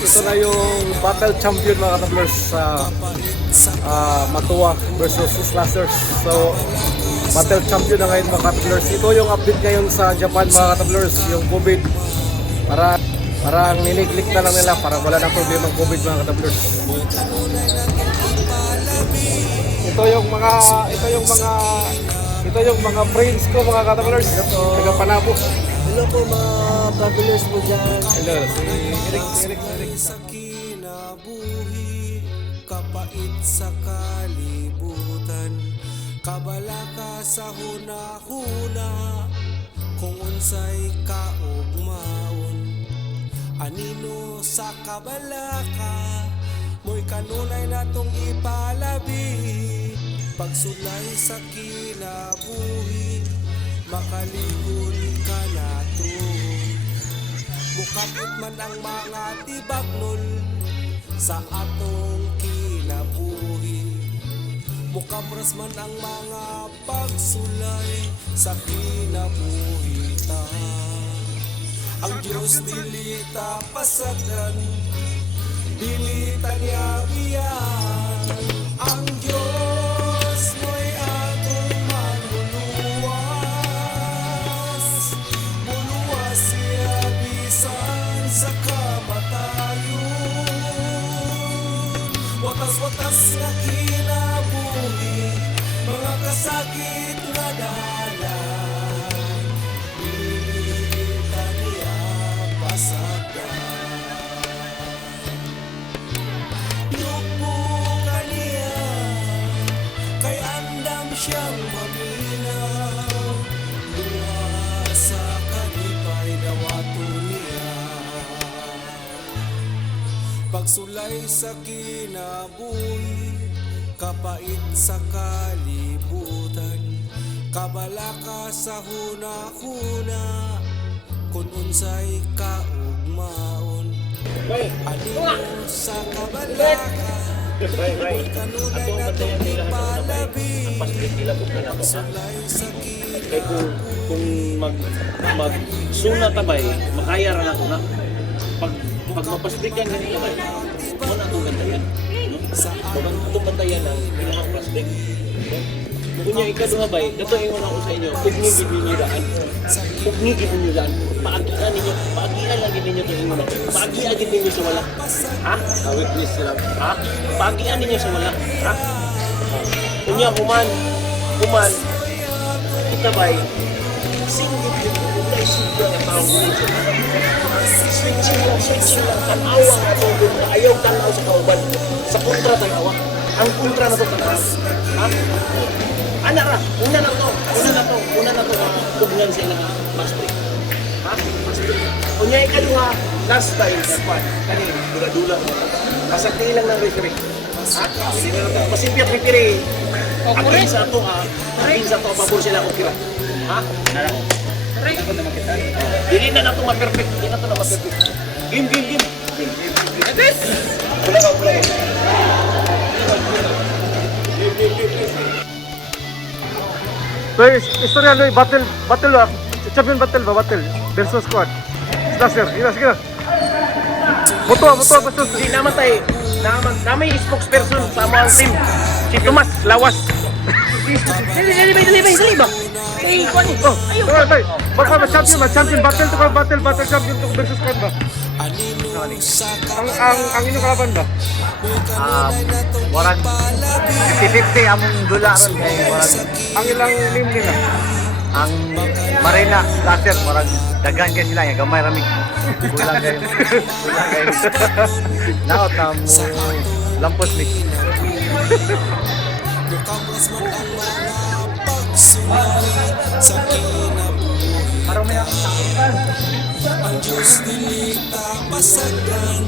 ito na yung battle champion mga katablers sa Matuwa versus Slashers. So, battle champion na ngayon mga katablers. Ito yung update ngayon sa Japan mga katablers, yung COVID. Parang niniglik na lang nila para wala na problema ng COVID mga katablers. Ito yung mga friends ko mga katablers. Taga Panabo. Hello po mga travelers mo dyan. Hello, si Eric. Sa kinabuhi, kapait sa kalibutan, kabala ka sa hunahuna, kung unsay kaugmaon. Anino sa kabala ka, mo'y kanunay natong ipalabi. Pagsulay sa kinabuhi, makaligon ka nato. Mukapit man ang mga tibagnol sa atong kinabuhi. Mukapras man ang mga pagsulay sa kinabuhi ta. Ang Diyos dilita pasagdan, dilita niya biyan. Ang Diyos mo'y atong manluluwas, buluwas siya bisan sa kamatayon. Watas-watas na kinabuhi, mga kasakit nga dalan, dilita niya pasagdan. Yubukan niya, kay andam siyang maminaw. Luha sa kalipay dawato niya. Pagsulay sa kinabuhi, kapait sa kalibutan, kabala ka sa hunahuna, kung unsay kaugmaon. Anino sa kabala ka, kung kanunay natong ipalabi. Pagsulay sa Kaya kung magsuna tabay, makaya ra na ko na. Pag mapasplikan ka nila bay, mo na itong bantayan. No? Kung itong bantayan lang, pinaka-plastic. Kung niya ikadunga bay, ito yung una ko sa inyo, pugngigin ninyo daan. Pugngigin ninyo daan. Paagian ninyo, paagian lagi ninyo ito yung una. Paagian ninyo sa wala. Ha? Witness sila. Ha? Paagian ninyo sa wala. Ha? Kung niya, kuman, itabay, singgit yun, ulay sigla na tao dito. Switching lang, tanawang tubig na ayaw tanaw sa kauban. Sa kontra tayo awa. Ang kontra na to tanaw. Ha? Anak ra, una na to, tugnan sa ilang maspray. Ha? Maspray. Kung niya ikaduha, last time, dapat, kanina, dula-dula mo. Kasakti lang ng referee. Ha? Pasimpiyat referee. Akin sa ito pabor sila kung kira. Ha? Hindi na ito ma-perfect. Game. Wala ka. So, istorya no, battle champion battle versus squad. Slasher, sige na. Mutuwa versus. Hindi namatay. Namay spokesperson sa mga team. Si Tomas Lawas. Dali ba? Eh, kuan ni. Oh, ayaw. Tay. Baka champion battle champion to versus squad ba? Ang inyong kalaban ba? Warag 50-50 among dula ron kay warag Ang ilang name nila. ang Marina Slasher warag dagan kay sila nga gamay rami. Kulang kay. Naot na mo lampos ni. Mukapras man ang mga pagsulay sa kinabuhi. Parang may Ang Diyos dilita pasagdan,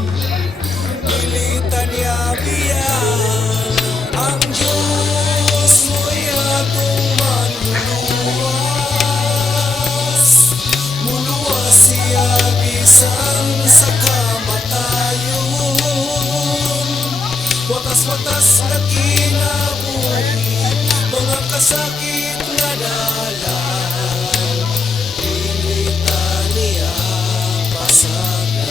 dilita niya biyan. Ang Diyos mo'y atong manluluwas, muluwas siya bisan sa kamatayon. Watas-watas na kinabuhi, mga kasakit na dalan, dilita niya pasagdan.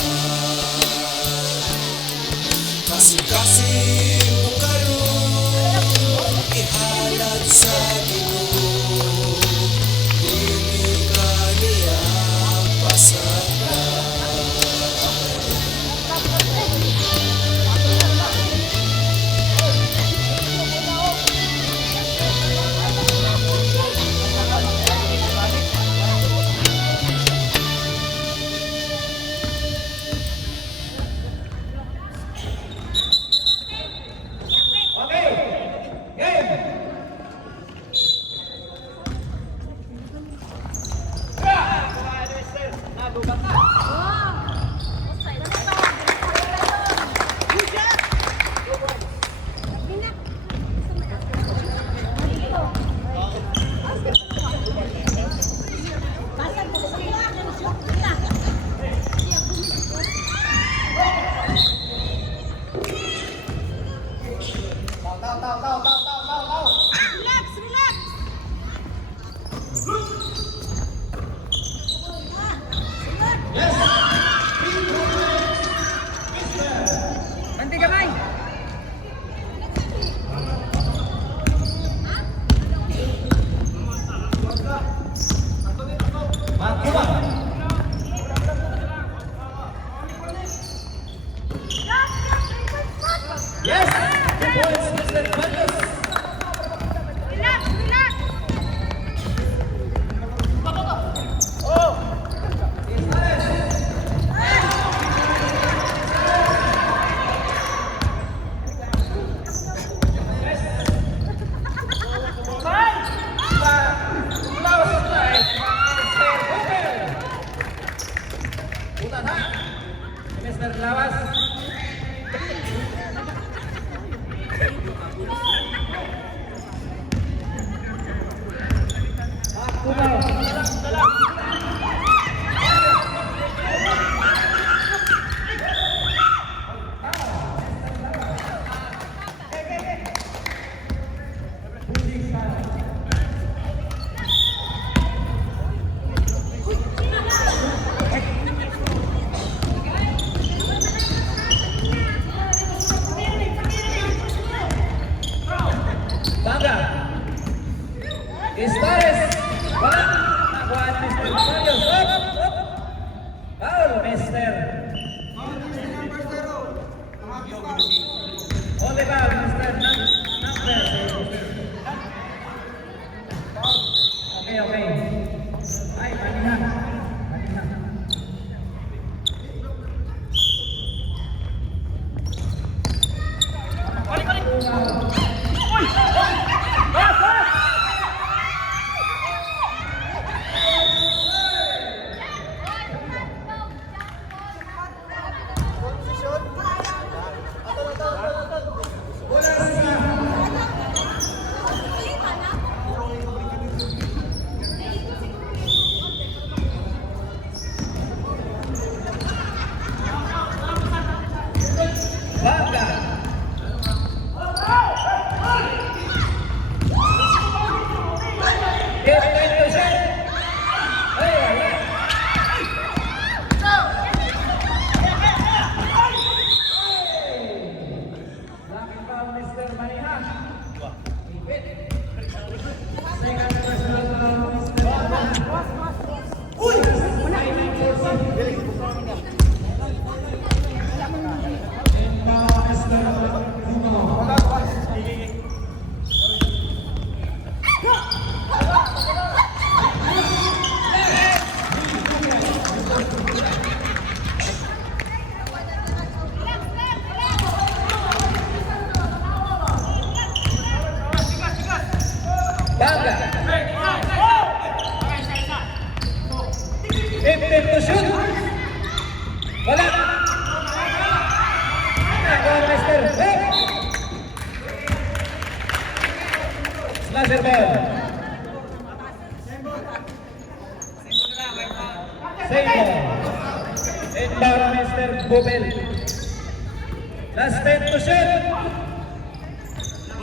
Last 10 to shoot.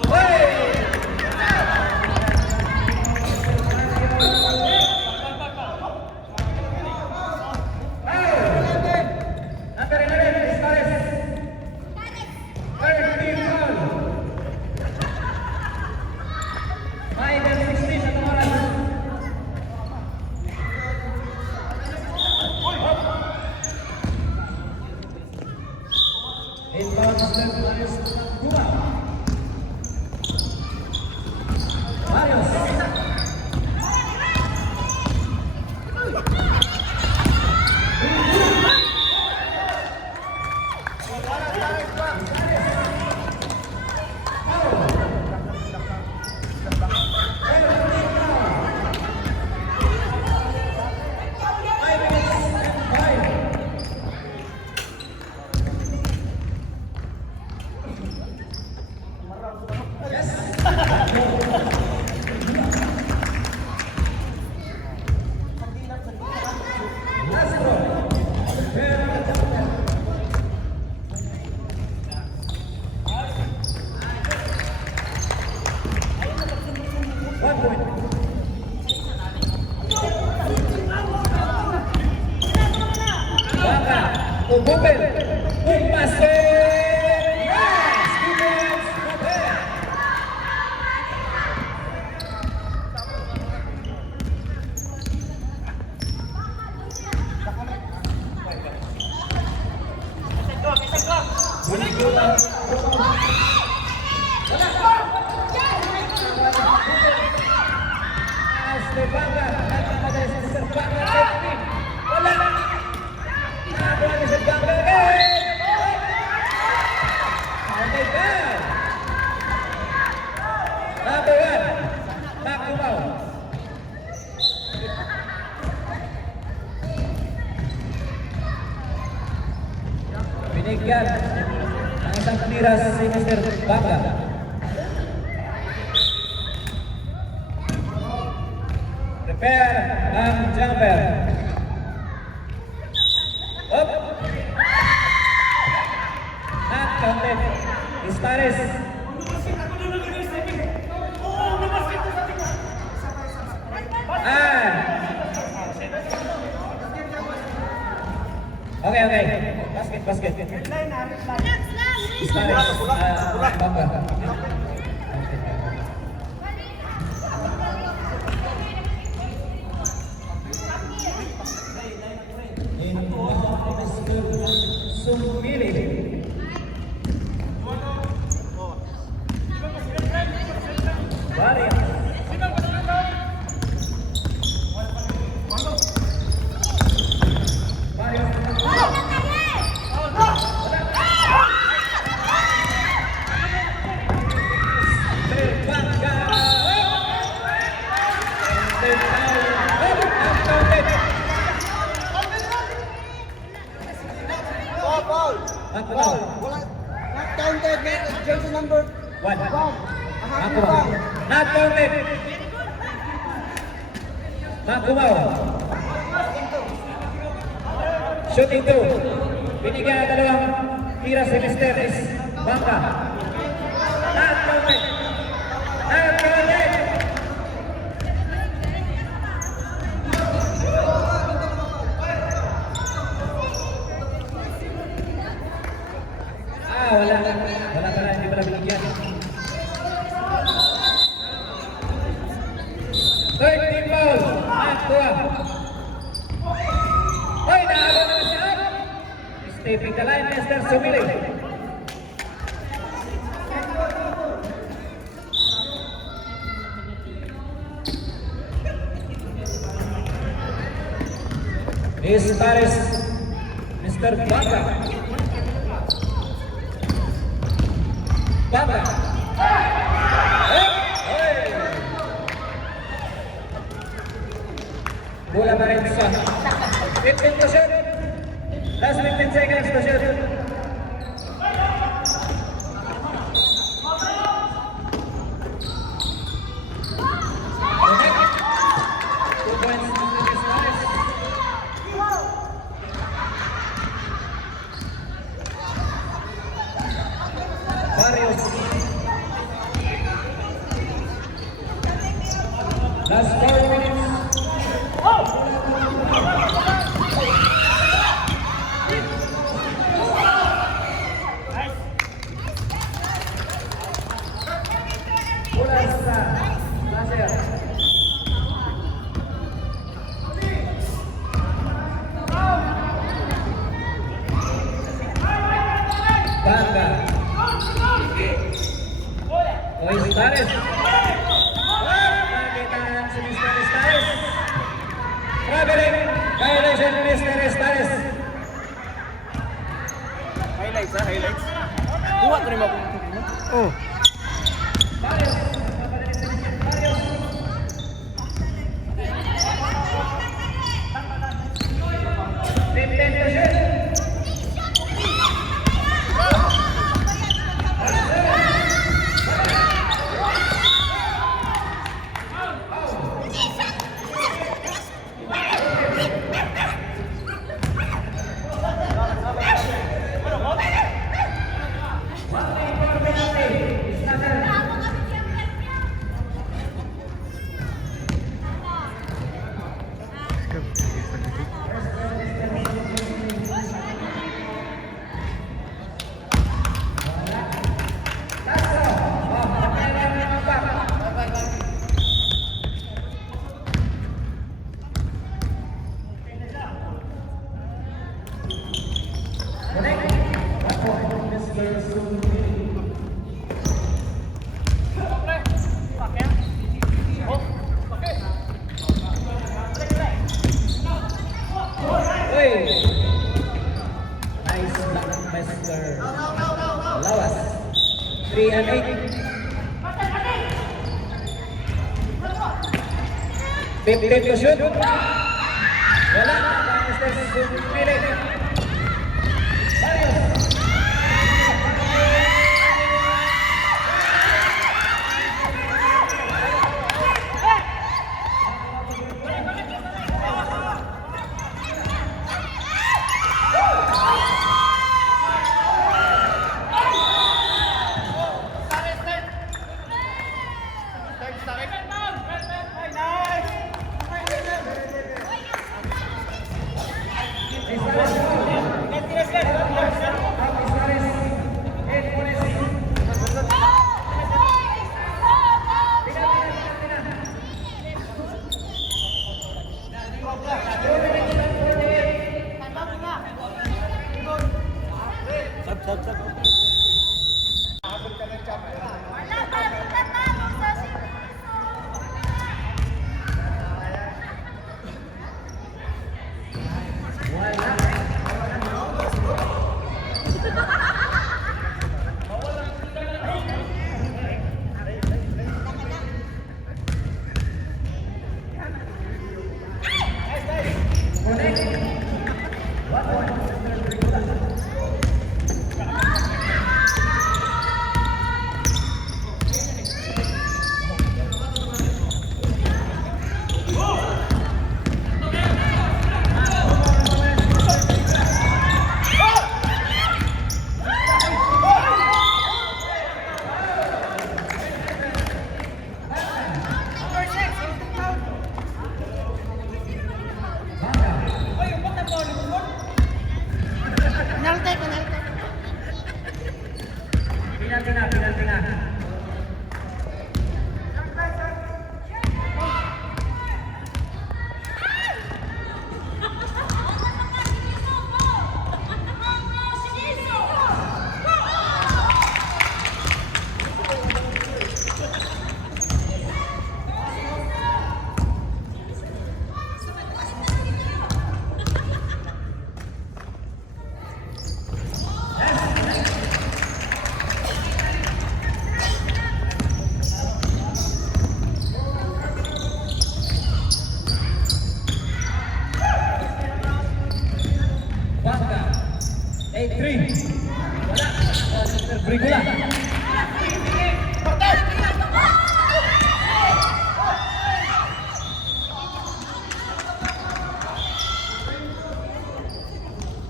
Hey! Number 11, Ismares. Third team foul. Minus 16 sa oras. Inbound step Marius Guma. Marius. Bubel, pase! Yes! Defense, Bubel! Estebanga, nagkakamada si Sir Banga, technique. Wala! Nakakuha ni Sir Banga again! Okay, bad! Number 1, Makumaw. Binigyan ng isang tira si Mr. Banga. Prepare ang jumper. Up. Not counted. Ismares. Okay, okay. Basket, basket. Ismares. Bamba. Sumili. Varias. Not counted, jersey number 1. Makumaw. Not counted. Makumaw. Shooting 2. Binigyan ang dalawang tira si Mr. Banga. Not counted. Not counted. Wala pala, hindi pala binigyan. Third team foul. Aqua. Hoy, naaga naman siya. Stepping the line, Mr. Sumili. Ismares, Mr. Banga. Banga. Bola pa rin sa 15 to shoot. Last 15 seconds to shoot. Okay. 2 points to Ismares. Barrios. Last 4 minutes. Bola sa Laser. Banda. Luis Estares. Nakita si Mr. Estares. Traveling. Violation Mr. Estares. Highlights ha, highlights. Kuha ko rin mo. Oh. Barrios. Barrios. Nice block by Mr. Lawas. 3 and 8. 15 to shoot. Wala. Mr. Philip. Barrios. Brigula.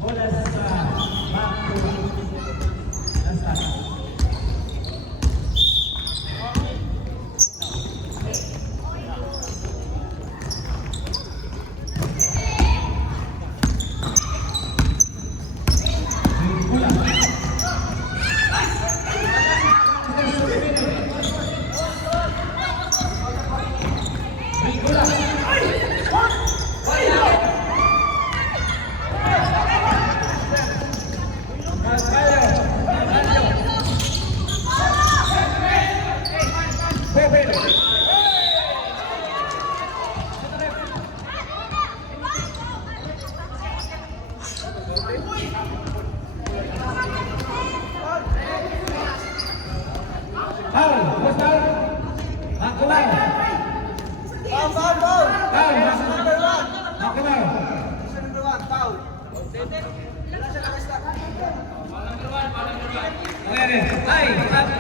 Bola sa Marco Nasta. Okay, hi,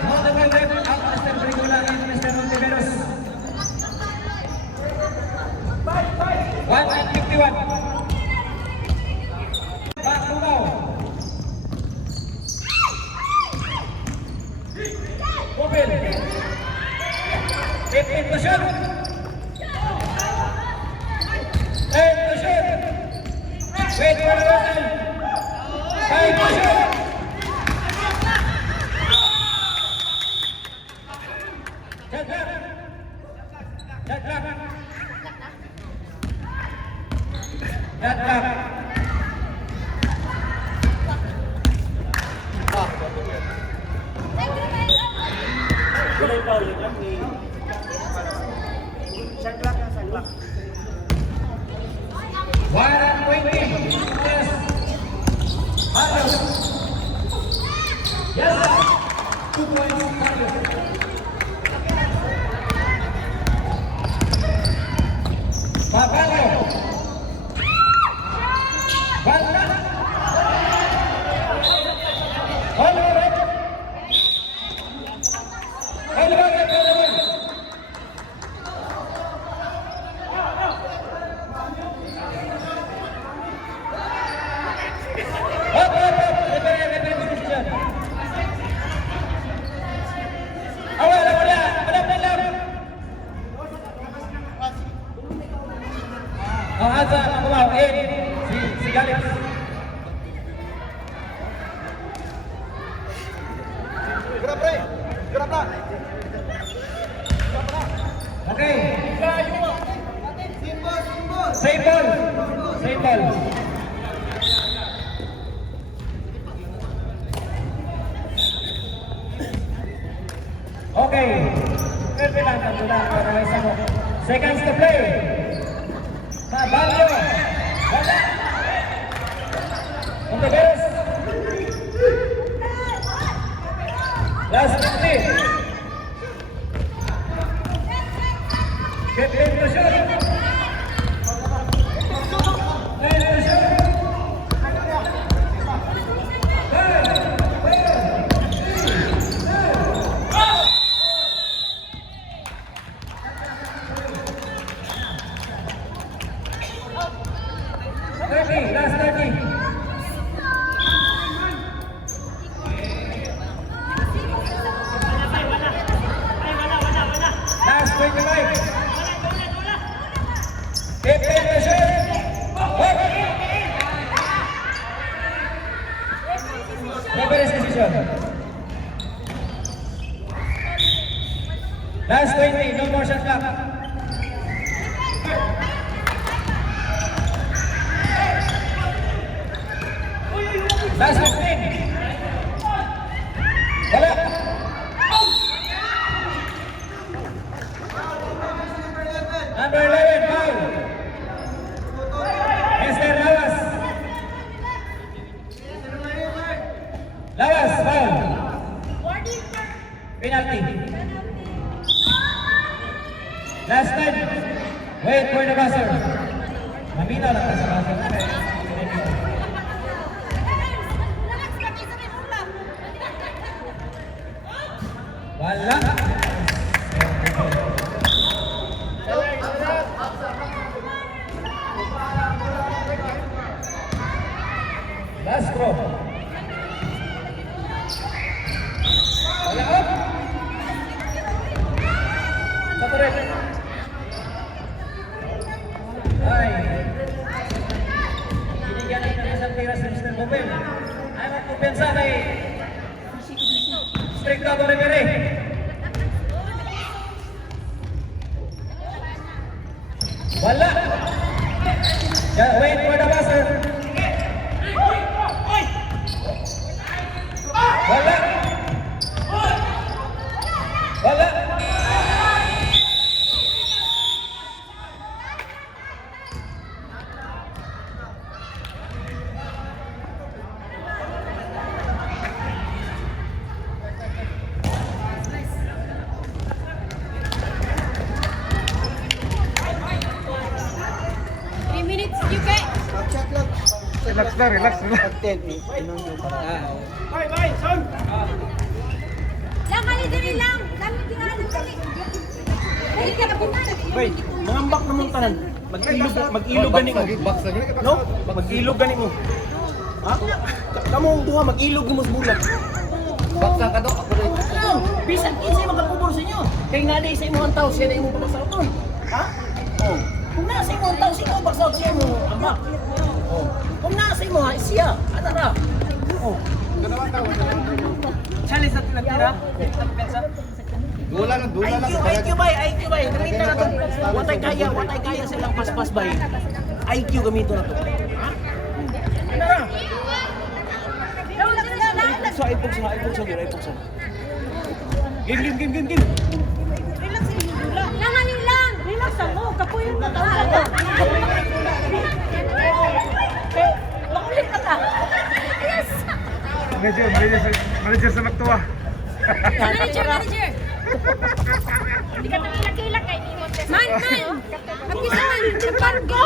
hold the ball rep out Mr. Brigula and Mr. Monteveros. 1:51. Back to now. Open. 15 to shoot. 10 to shoot. Wait for the whistle. 5 to shoot. Shot clock. Shot clock. Shot clock. Kulay foul yun, ni Saglak na saglak. 1:20. Yes. Mario. Yes. 2 points. Mario. Papalo. Banda. Oliver. Oliver. Si Galix. Okay. Save ball. Save ball. Okay. Pwede lang, para may isang seconds to play. Mabalyo. Wala. Monteveros. Last 50. 15 to shoot. 10 to shoot. 30, last 30. Last 25. 15%. Referee's decision. Last 20, no more shot clock. Last 15. Wala. Number 11, foul. Mr. Lawas. Lawas, foul. Penalty. Last time. Wait for the buzzer. Mamita lang ka sa buzzer. Wala. Last throw. Wala up. Satu red. Ay. Binigyan ng isang tira sa Mr. Bobel. Ay magkumpensa kay strict ako referee. Wala. Wait for the buzzer. Wala. Wala. Relax na, relax. Pag 10, inom yung para. Bye, son! Wait, mangambak naman tanan. Mag-ilog gani mo. No? Mag-ilog gani mo. Ha? Kamu ang duha mag-ilog mo sa bulan. Baksa ka do, ako rin. Bisan kinsay makapubor sa inyo. Kay nga day sa imong taw siya na imong pabaksaon. Ha? Oh. Kung nasa imong taw siya imong pabaksaon siya mo ambak. Oh. Kung nasa imo ha siya, ana ra. Oh. Challenge sa tinatira. Dula lang IQ bay. Gamitin na to. Watay kaya silang paspas bay. IQ gamitin na to. Ha? Ana ra. So, ipog sa. Game. Relax ako, kapuyin ka ta. Makulit ka ta. Yes! Manager sa magtuwa. Manager! Hindi ka nang ilak-ilak kay Nimo. Man! Magkisaman! Pargo!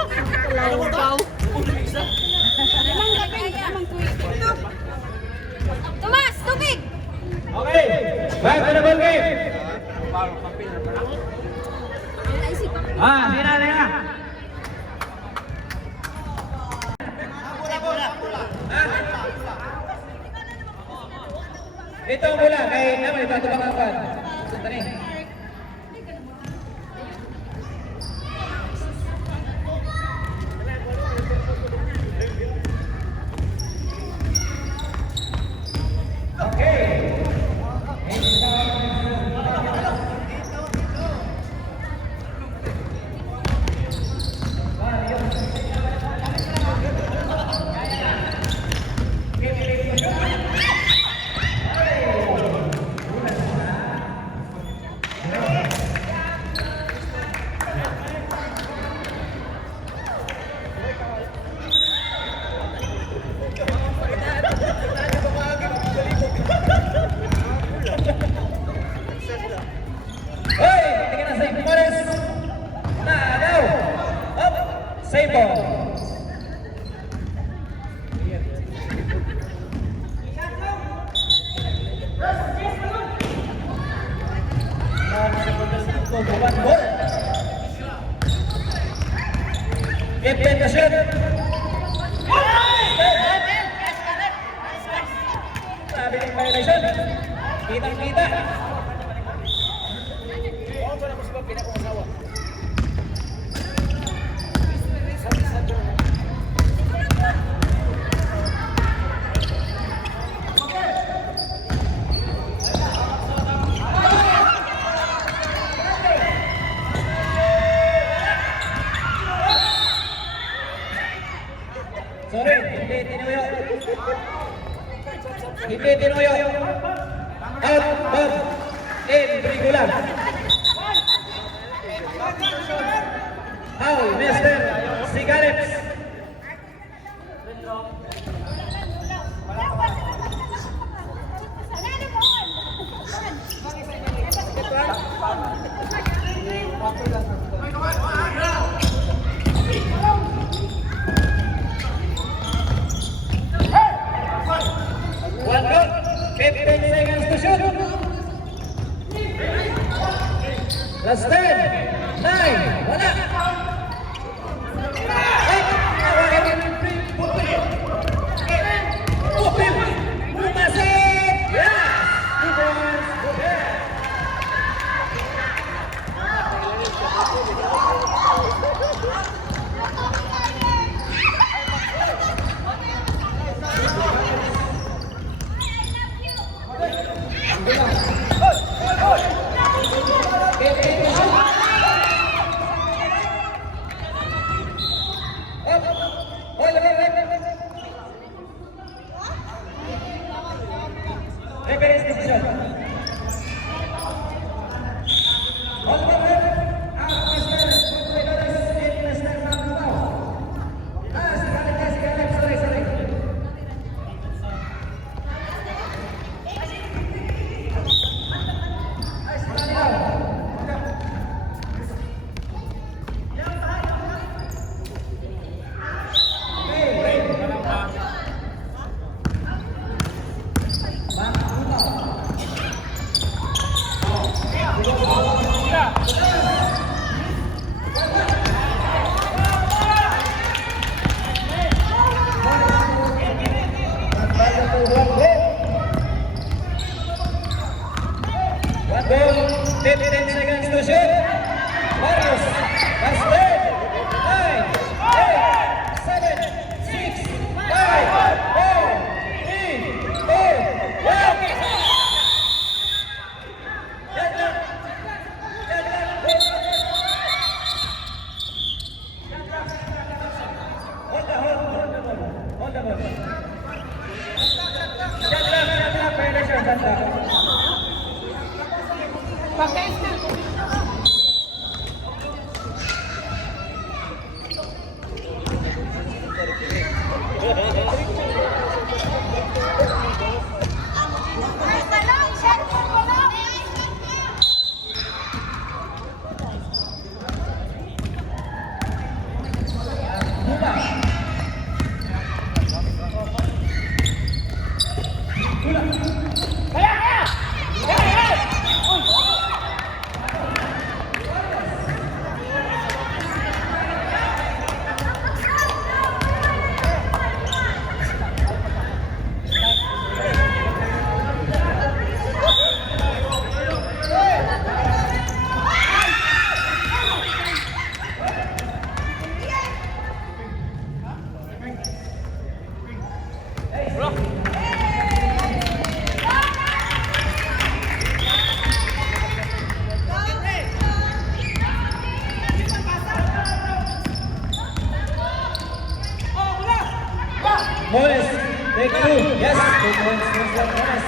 Tomas! Tubig! Okay, back to the ball game. Lina. Ito ang bola, kay naman ito tumakan. Tani. Save ball. One ball. Get the shot. Sabi ng violation. Kitang-kita. Sorry, hindi tinuyo. Out of regular. Foul, Mr. Cigarettes. One goal, 15 seconds to shoot. Last 10, 9, wala. Referee's decision. On the field, Takbong 15 seconds to shoot. Marius, last 10, 9, 8, 7, 6, 5, 4, 3, 2, 1. Moles, take 2. Yes, 2 points. Moles.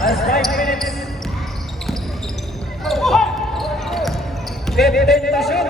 Last 5 minutes. 15 to shoot.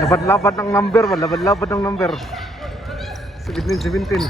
Labad-labad ng number ba? Labad-labad ng number. 17-17.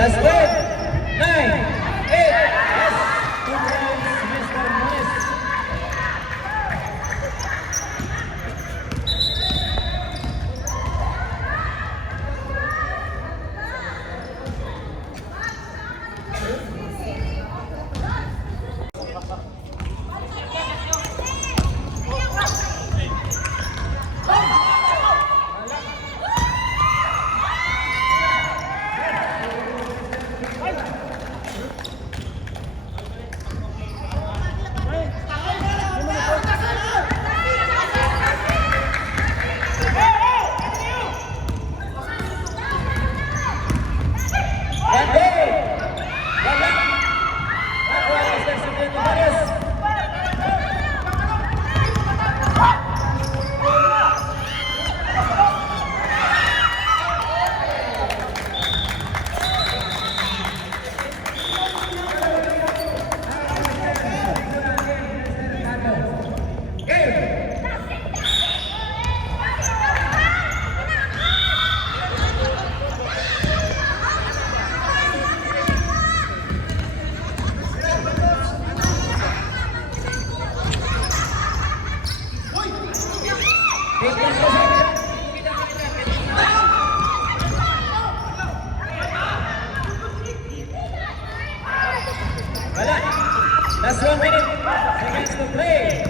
That's good. 9, 8. Yes. 2 points, Mr. Nunes. That's 1 minute. Seconds to play.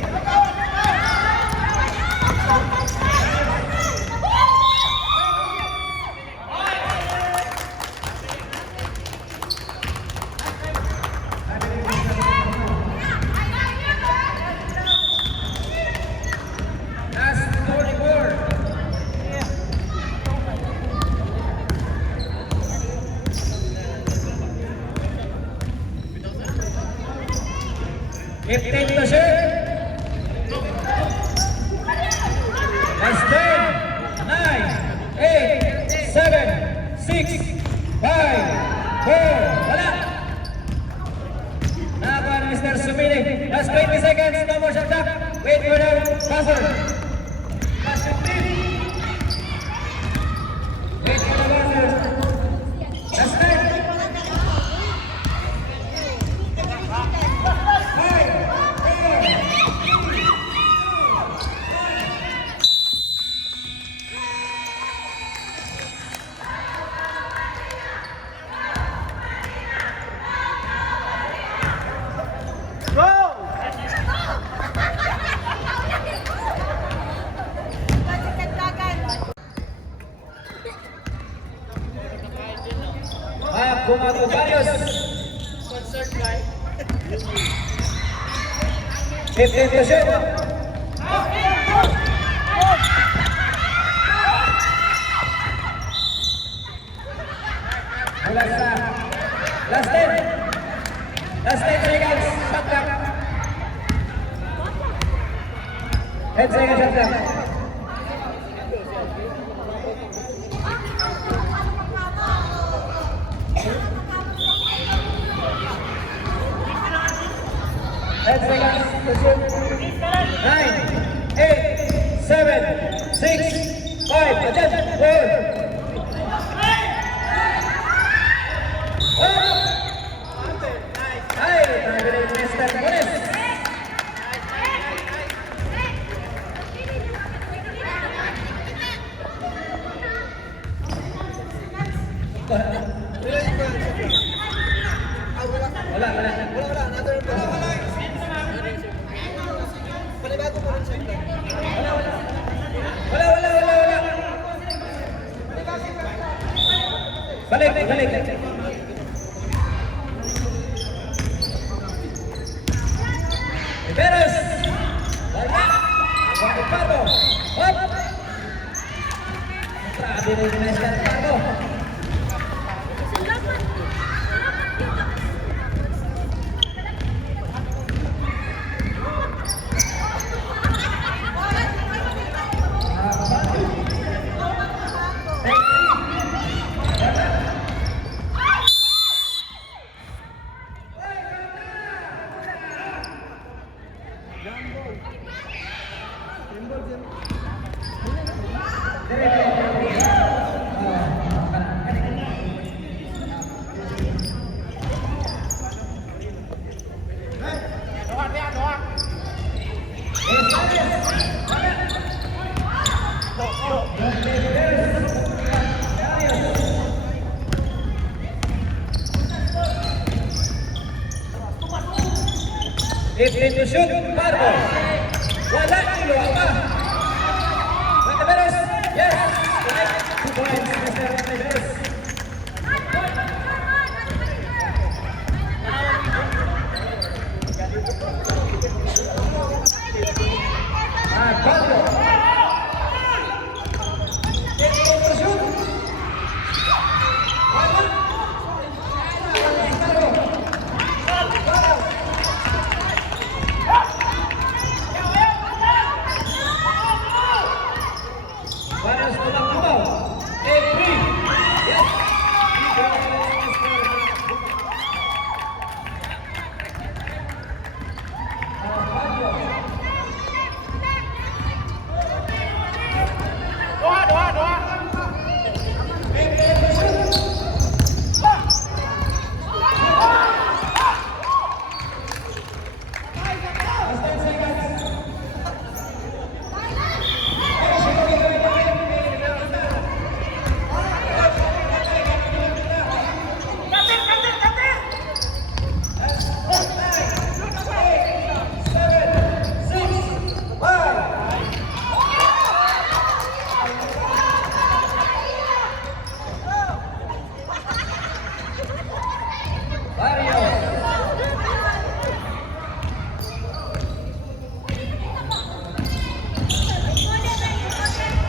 15 to shoot. Last 10, 9, 8, 7, 6, 5, 4, wala. Nakakuha ni Mr. Sumili. Last 20 seconds, no more shot clock. Wait for the buzzer. Last 15. Wait for the buzzer. Last 10. Bumato Barrios. 15 to shoot. Wala sa last 10. Last 10 seconds. Shot clock. 10 seconds shot clock. Let's take us to shoot. 9, 8, 7, 6, 5, adjust, 4. Ay, target Mr. Morales. Wala. Another panibago po rin siya. Wala. Balik. Beres. Wala. Wala Pardo. Hop. Grabe rin yung Mr. Pardo. It's in to shoot, Pardo. Wala, kiluha pa. Monteveros, yes. 2 points, Mr. Monteveros. Pardo. It's in to shoot. Wala. Barrios tumakbo. 8-3. Yes.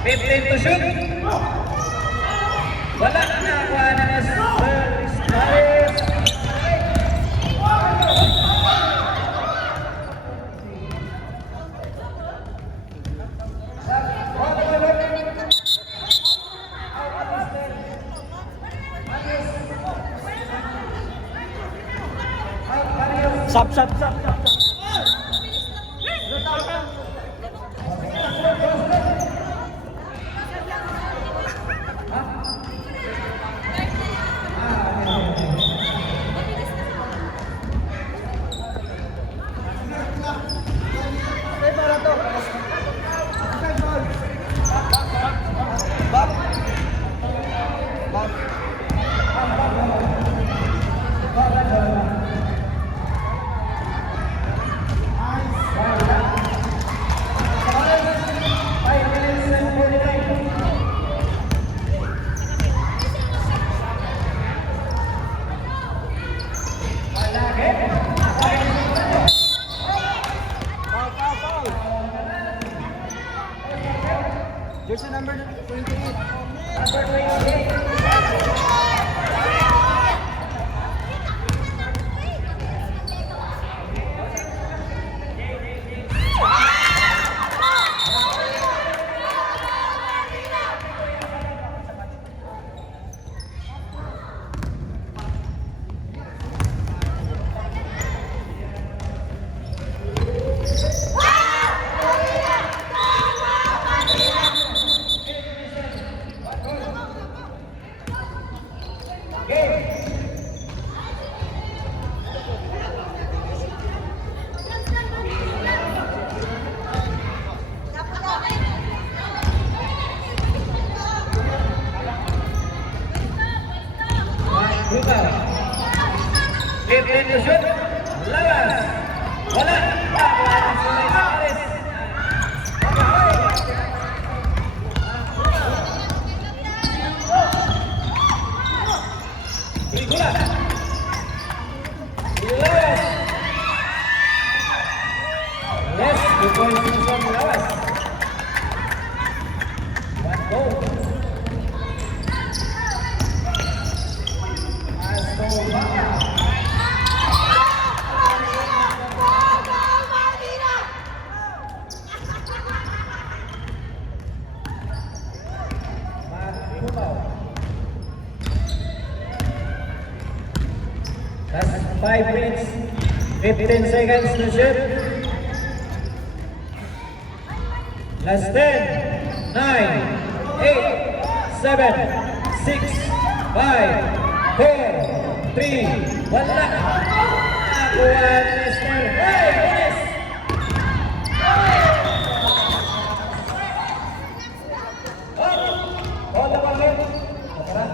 15 to shoot. Wala na nakuha na Mr. Paris. Sap. Jersey number 28. Kevin shoot. Lawas. Wala. Yes, 2 points from Lawas. 1 goal. That's 5 minutes, 15 seconds to shoot. Last 10, 9, 8, 7, 6, 5, 4, 3, wala. Nakuha ni Lester. Hey, bilis! Oh, laban ulit. Tara.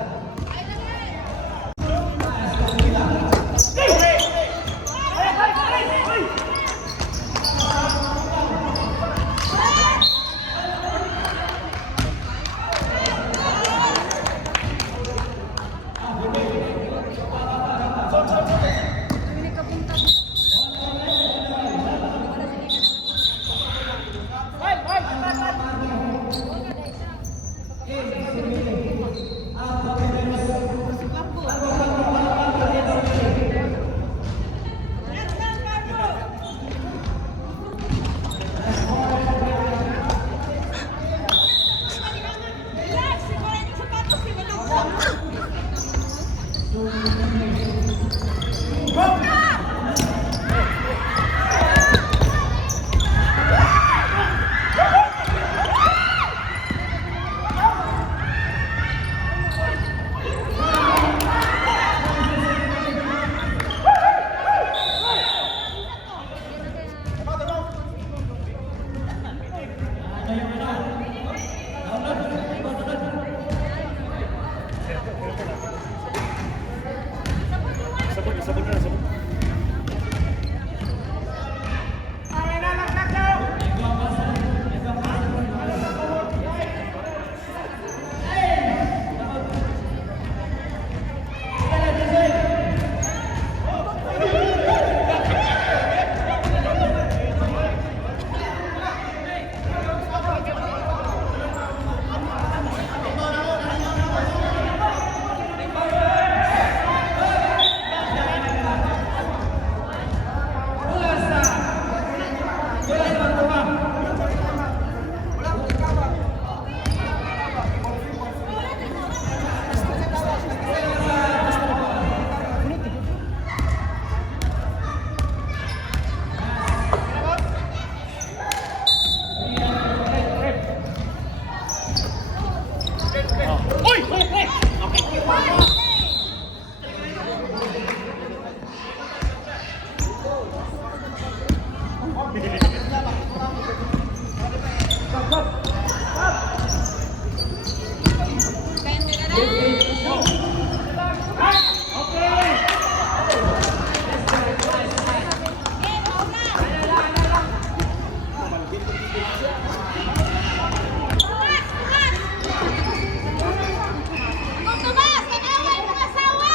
Tumas! Kanaway mga asawa!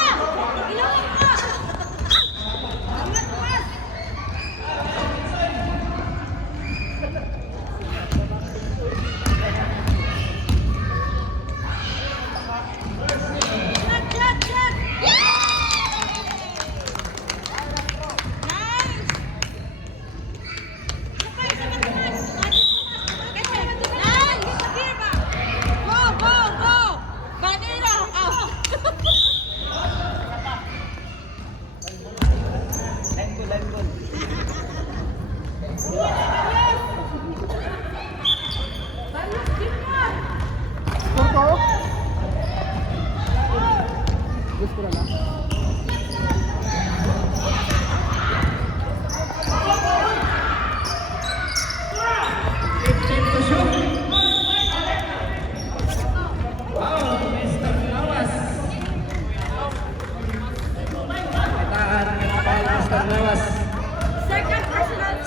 Ilawin mo! Tumas! Shot! Go! Vanilla!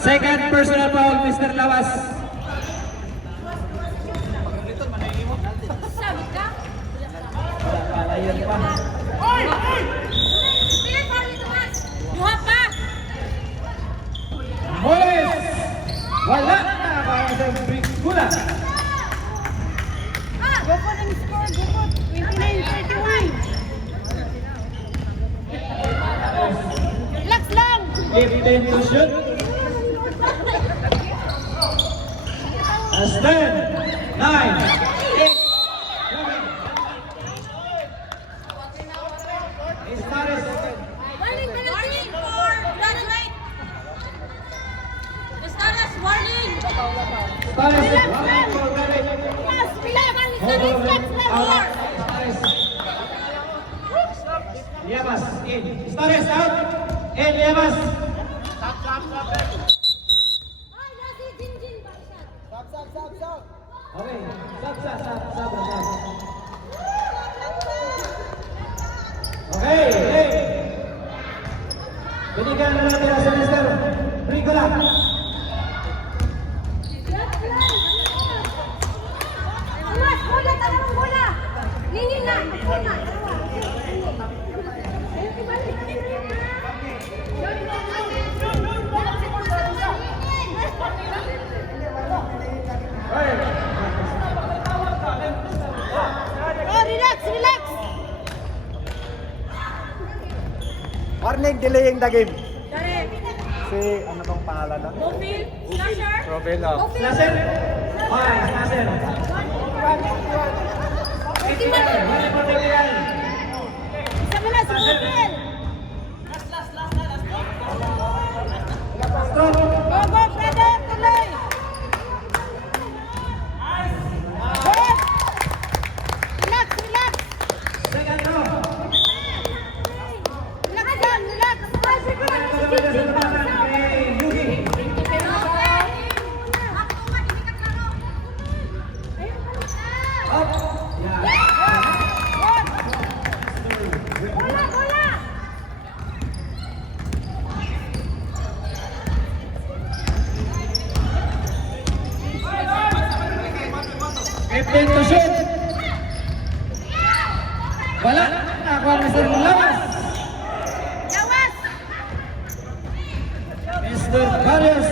Second personal foul, Mr. Lawas. Sabi ka? Palayan pa. Sige, parang Tumas! Buha pa! Moles! Wala na para sa Brigula. Go po ng score, go po. 29-31. Relax lang! Give them to shoot. As 10, 9, 8, 7. Estares. Warning penalty for graduate. Estaras, warning. Estares. Warning for Garrett. Relax, relax. Hold Relax on. lang Out. more. Estares. Llamas. In. Estares out. In. Llamas. Ay, nasi Jinjin ba siya? Okay. Sab. Okay. Hey. Binigyan na natin sa Mr. Brigula. Tumas, bola, talagang bola. Ningin na. Oh, relax. Warning, delaying the game. Correct. Si, ano bang pangalan na? Gofield, Slasher. Robin, oh. Slasher. Okay, Slasher. Isa mo na si Gofield. Go, Freddy, tuloy. Go. Relax. Second row. Relax lang, relax. Kay Yugi. Up. Bola. 15 to shoot. Wala. Nakuha Mr. Lawas. Lawas. Mr. Barrios.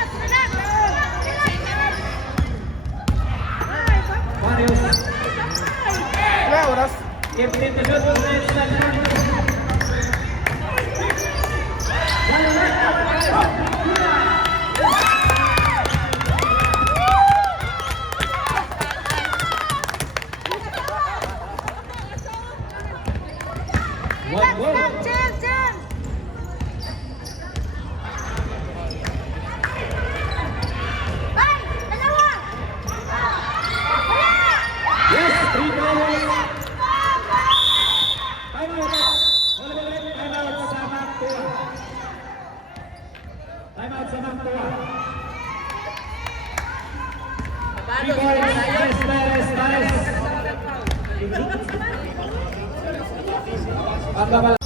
Relax. Barrios. Kaya oras. 15 to shoot. One goal. Jam. Ay, dalawa. Wala. Yes, 3 goals. Time out. Time out sa Mantua. Pares. Pagbabala.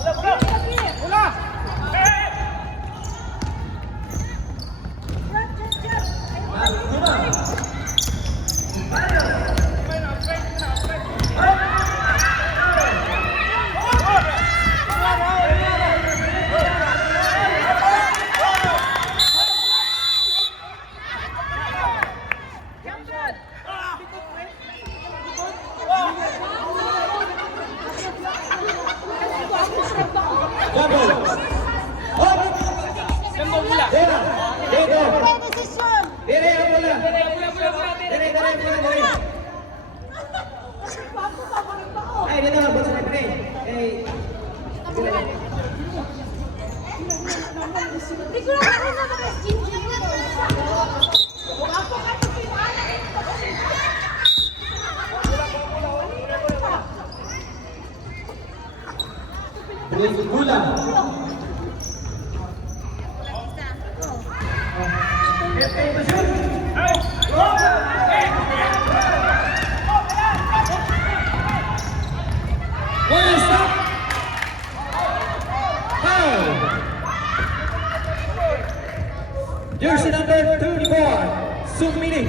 Jersey number 34, Sumili.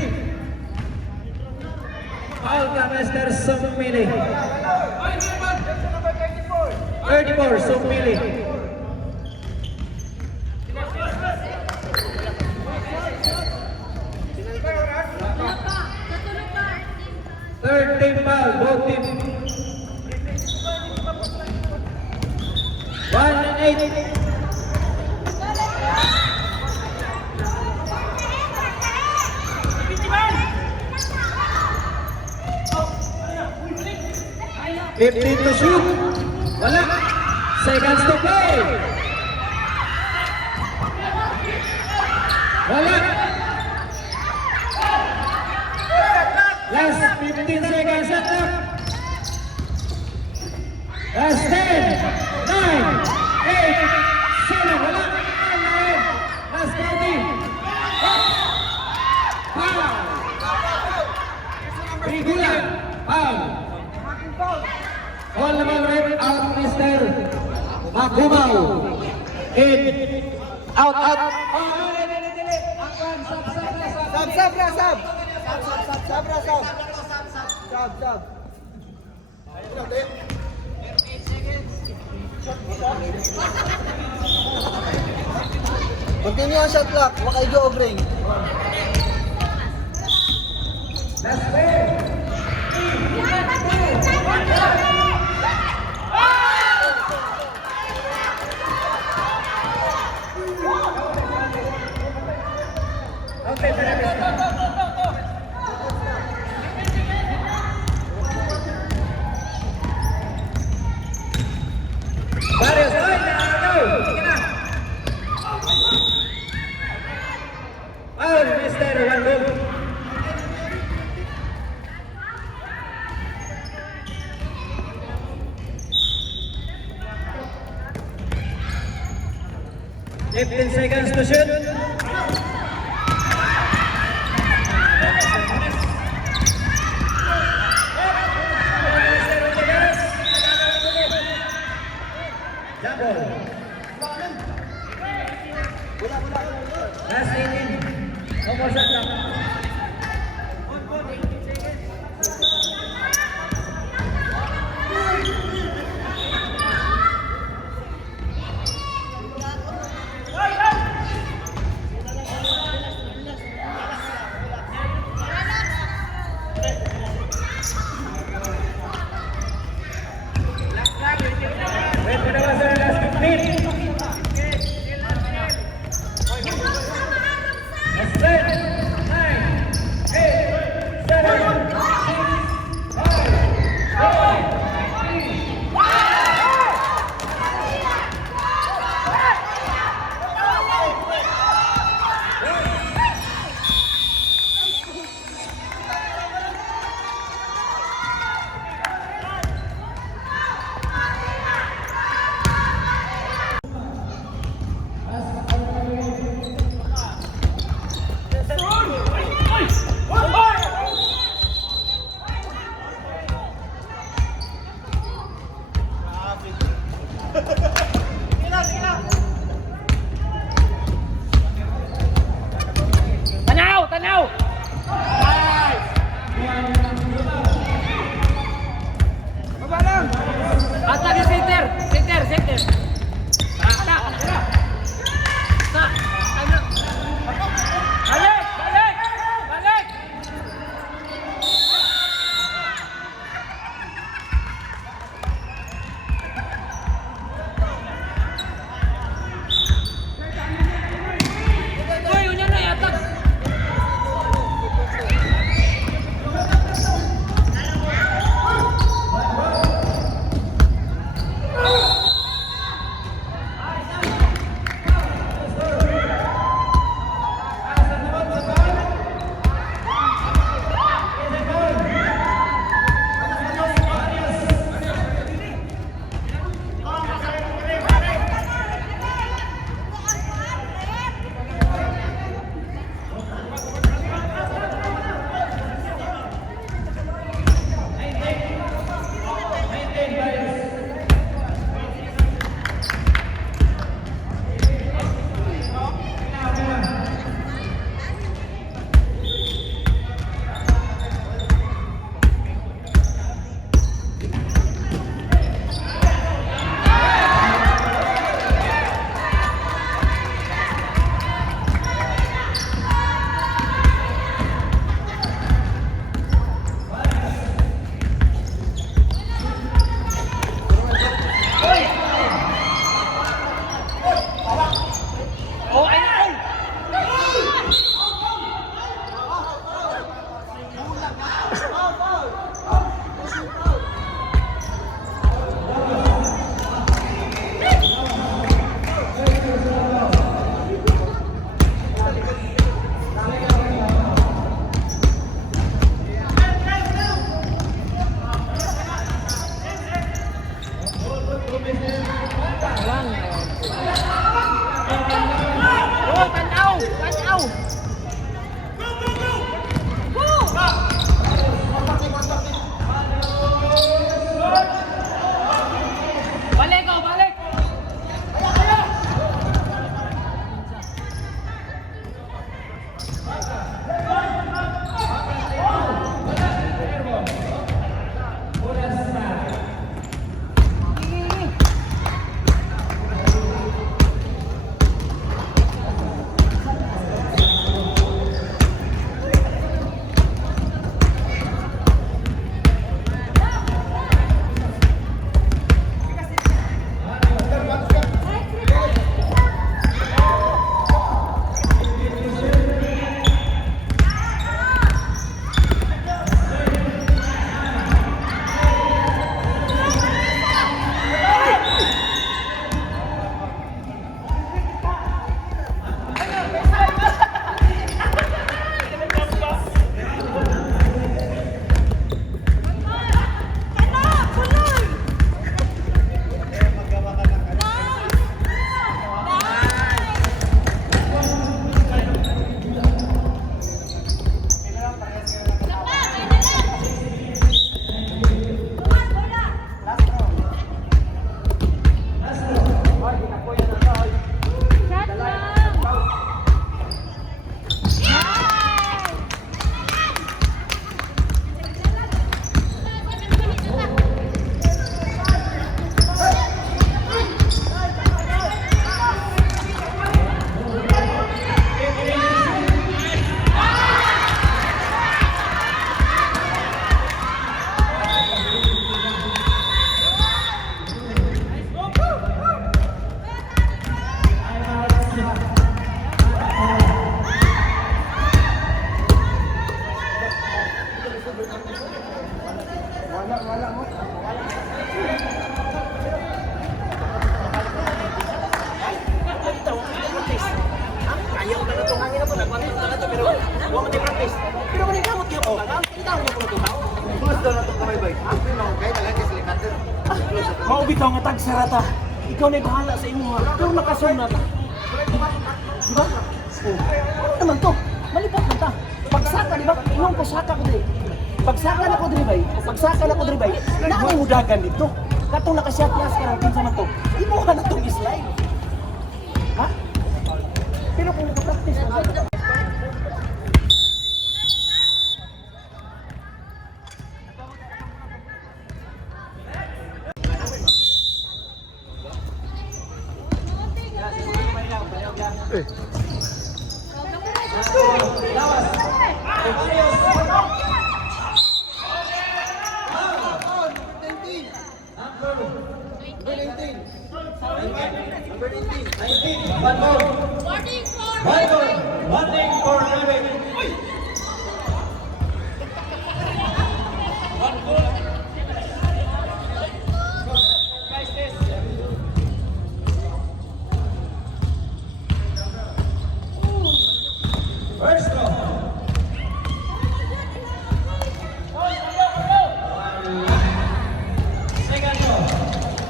Foul ka, Mr. Sumili. 34, Sumili. Third team foul, both team. 1-8. Fifteen to shoot. Wala. Seconds to play. Wala. Last 15 seconds at up. Last 10, 9, 8, 7. Wala. Last 40. Foul. Regular. Foul. All naman red out, Mr. Magumaw. In. Out. Sab. Continue ang shot clock. Huwag kayo go-overing. Last play. Okay, Barrios, go! Sige na! Foul, Mr. Wando. Fifteen seconds to shoot. Last 18. No more shot clock. Wait for the buzzer, last 15. That's it. 9, 8, 7, 6, 5, 4, 3, Huwag mo practice. Pero kung ikamot kayo po, kita mo po ito tao. Close daw na itong kamay ba? Kaya na lang kasi likater. Maubitaw nga tag sarata. Ikaw na bahala sa imo ha. Pero nakasunat. Di ba? Oh. Ano naman to? Malipat man ta. Pagsaka, di ba? Inong pasaka ko diri. Pagsaka na ko diri bay. Pagsaka na ko diri bay. Naanay mo dagan dito. Katong nakasyatlas ka ng pinsa man to. Imuha na tong slide. Ha? Pero kung practice mo, One thing for David. First goal. Second goal.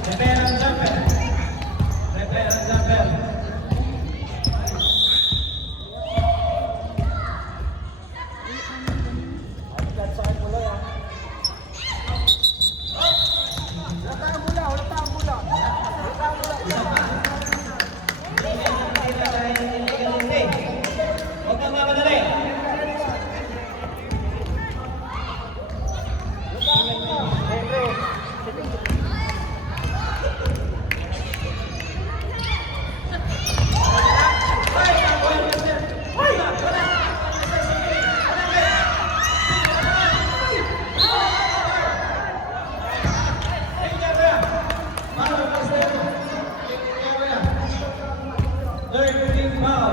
Prepare and jumper. Prepare and jumper. Huwag kang mamadali. Third team foul.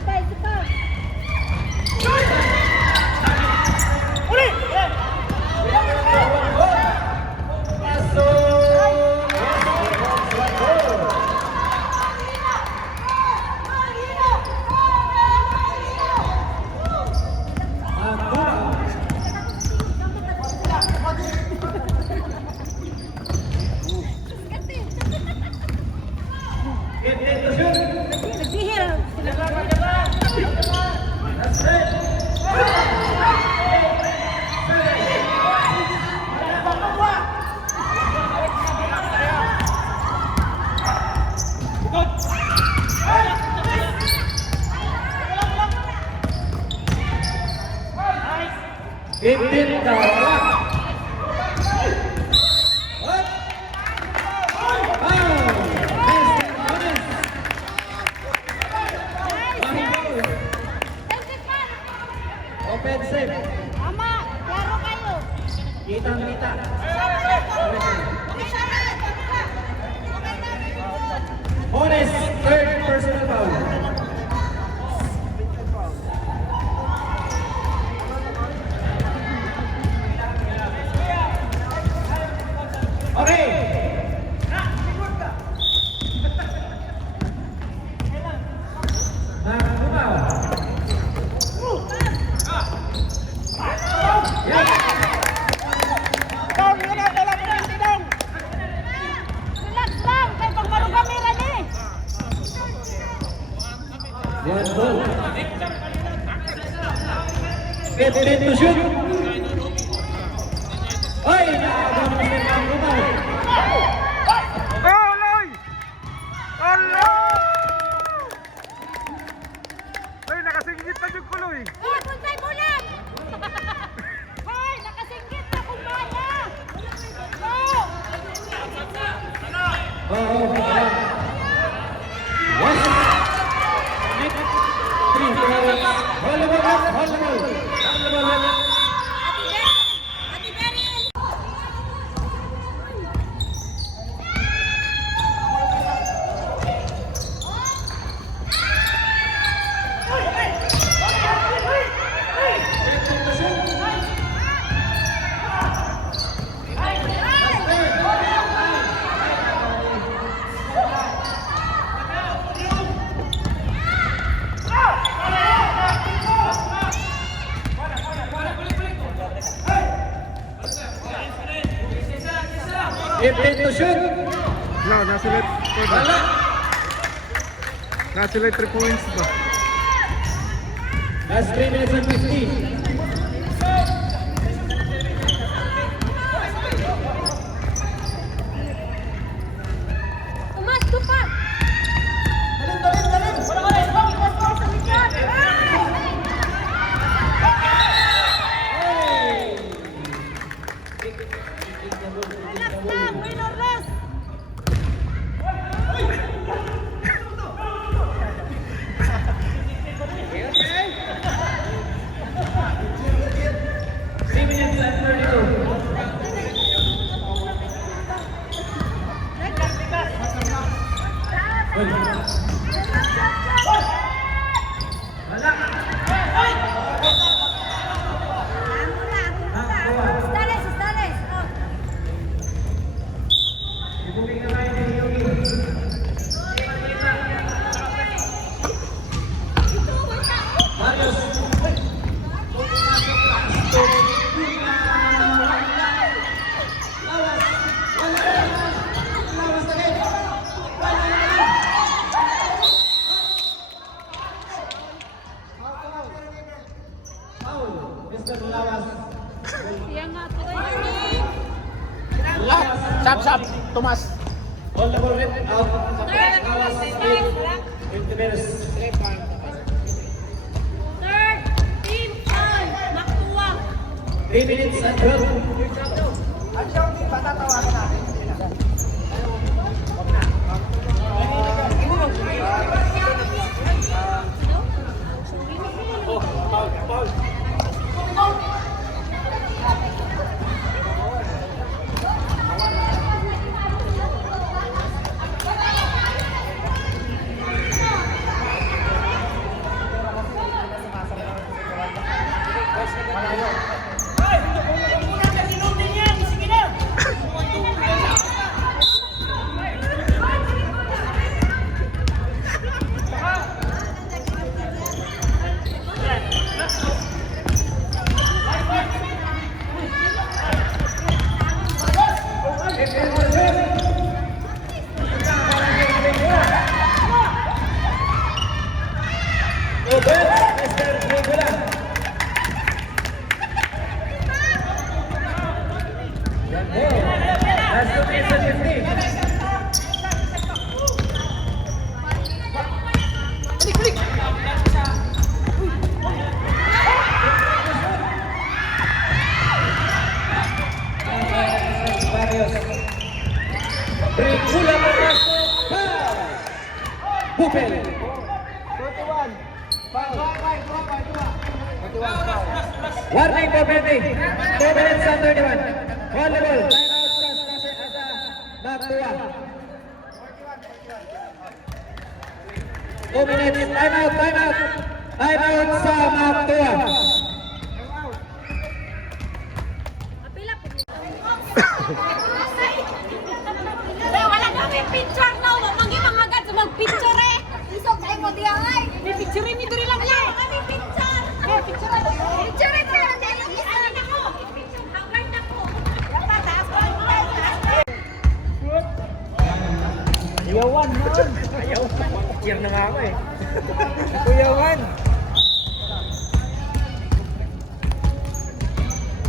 Sabay, sabay. Nagbihil. Offensive. Tama, klaro kayo. Kitang-kita. Honest, third personal foul. Okay. Relax lang, kay pag marugamira ni. Yan, goal. 15 to shoot. Ay, nakagawa na sila ang rebound. Aloy! Ay, nakasingit na yung kuloy. Hoy, punsay bulan! Hoy, nakasinggit na Ate Beryl! To shoot. No, nasulit. Nasulit 3 points ba? Last 3 minutes and 15. Tumas, tupa! Relax lang, win or rest! Stales, stales! Oh. Siya nga to Sab, Tomas. All the ball went out. Third, 20 minutes. third, team on, Maktuwa. 3 minutes and 12. Bupel. 21. Foul. Warning for penalty. 2 minutes and 31. Volleyball. Naktuwa. 2 minutes. Time out. Time out sa Naktuwa. Apila po. Wala kami picture na. Magimangagad sa mag-picture eh. Isog tayo mo diya ay. May picture ni diri lang niya. Kami picture. Picture ito. Yung isa na ako. Hanggang na ko. Taas ko. Ayawan man. Ayaw. Yan na nga ako eh. Kuyawan.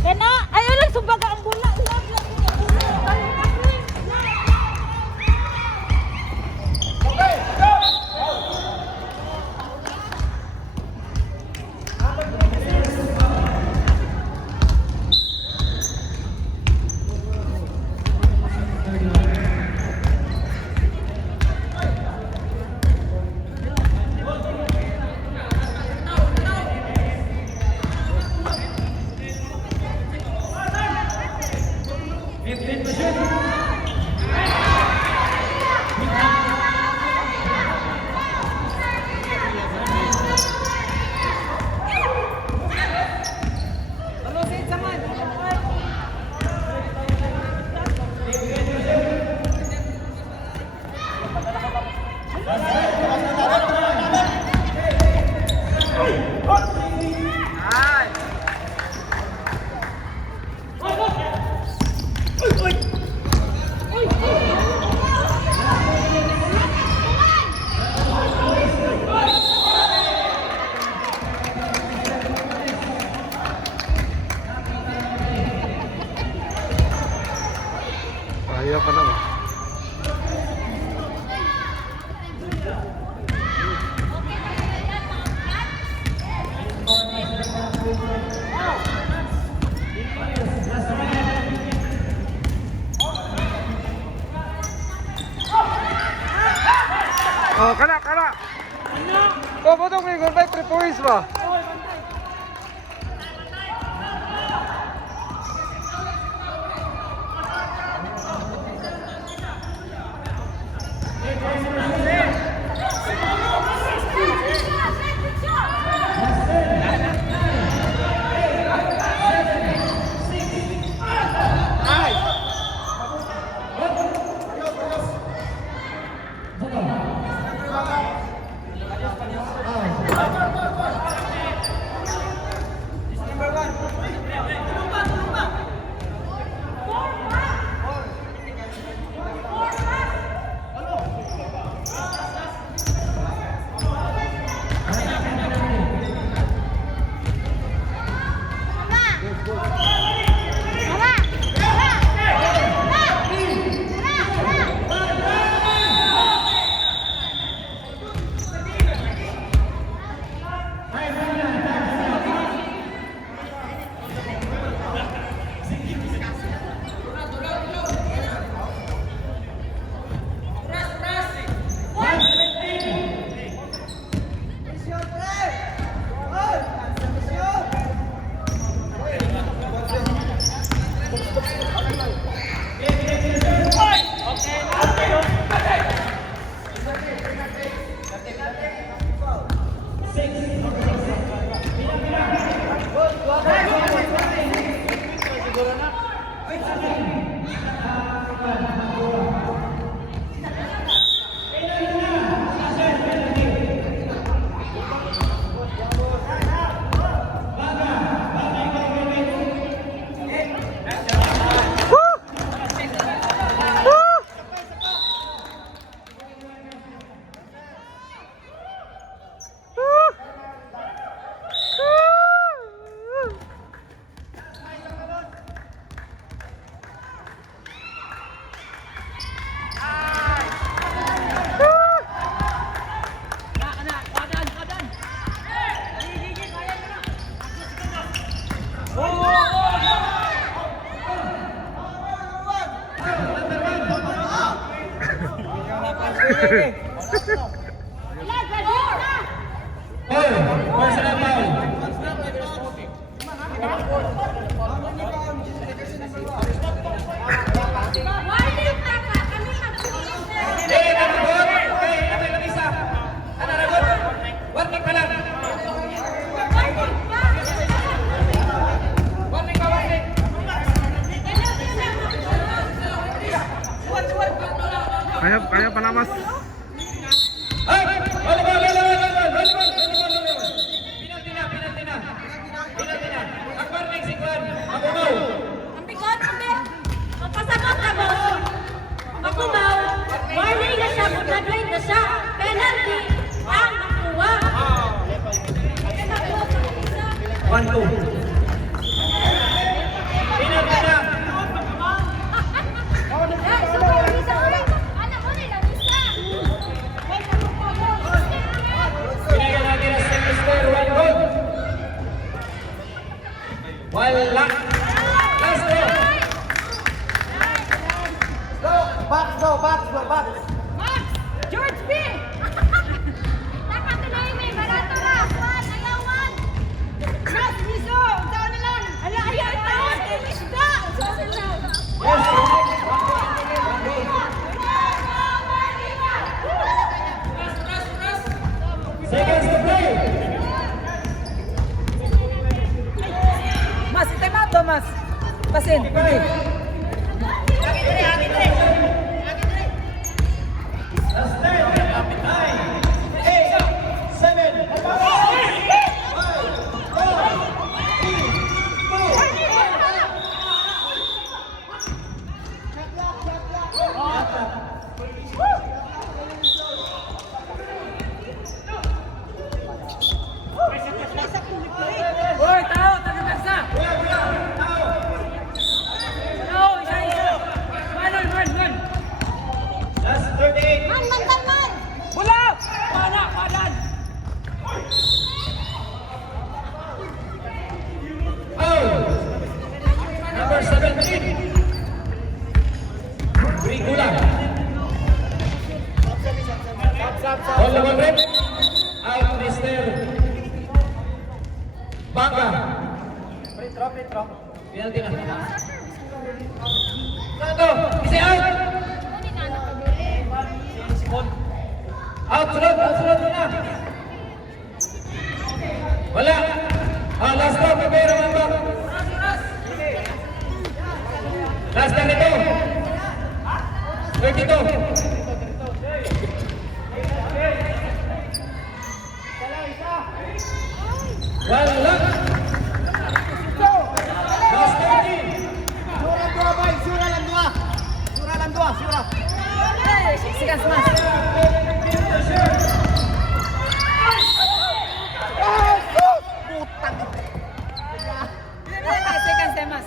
Kena, ayaw lang sumbaga ang bola. Iya pa naman. Oh, kena. Oh, potong ni goal by 3 points ba? Kaya panamas. Ang bigot, magpasabot ka mo. Makumaw, warning na siya, mag-graduate na siya. Penalty ang nakuha. Wala. Last go. Box. Max! George B! Nakatuloy may barato na! Ayawan! Max, miso! Saan na lang? Ayaw ito! Isda! Saan lang? Seconds to play. Mas, time out daw, Mas. Pasin, pwede. Last 10, 9, 8, 7, 1, Penalty na. Satu, isi out. Out, sunod na. Wala. Last na, prepare naman ba? Last na nito. 32. Wala. Last 30. Sigas mas. Seconds de mas.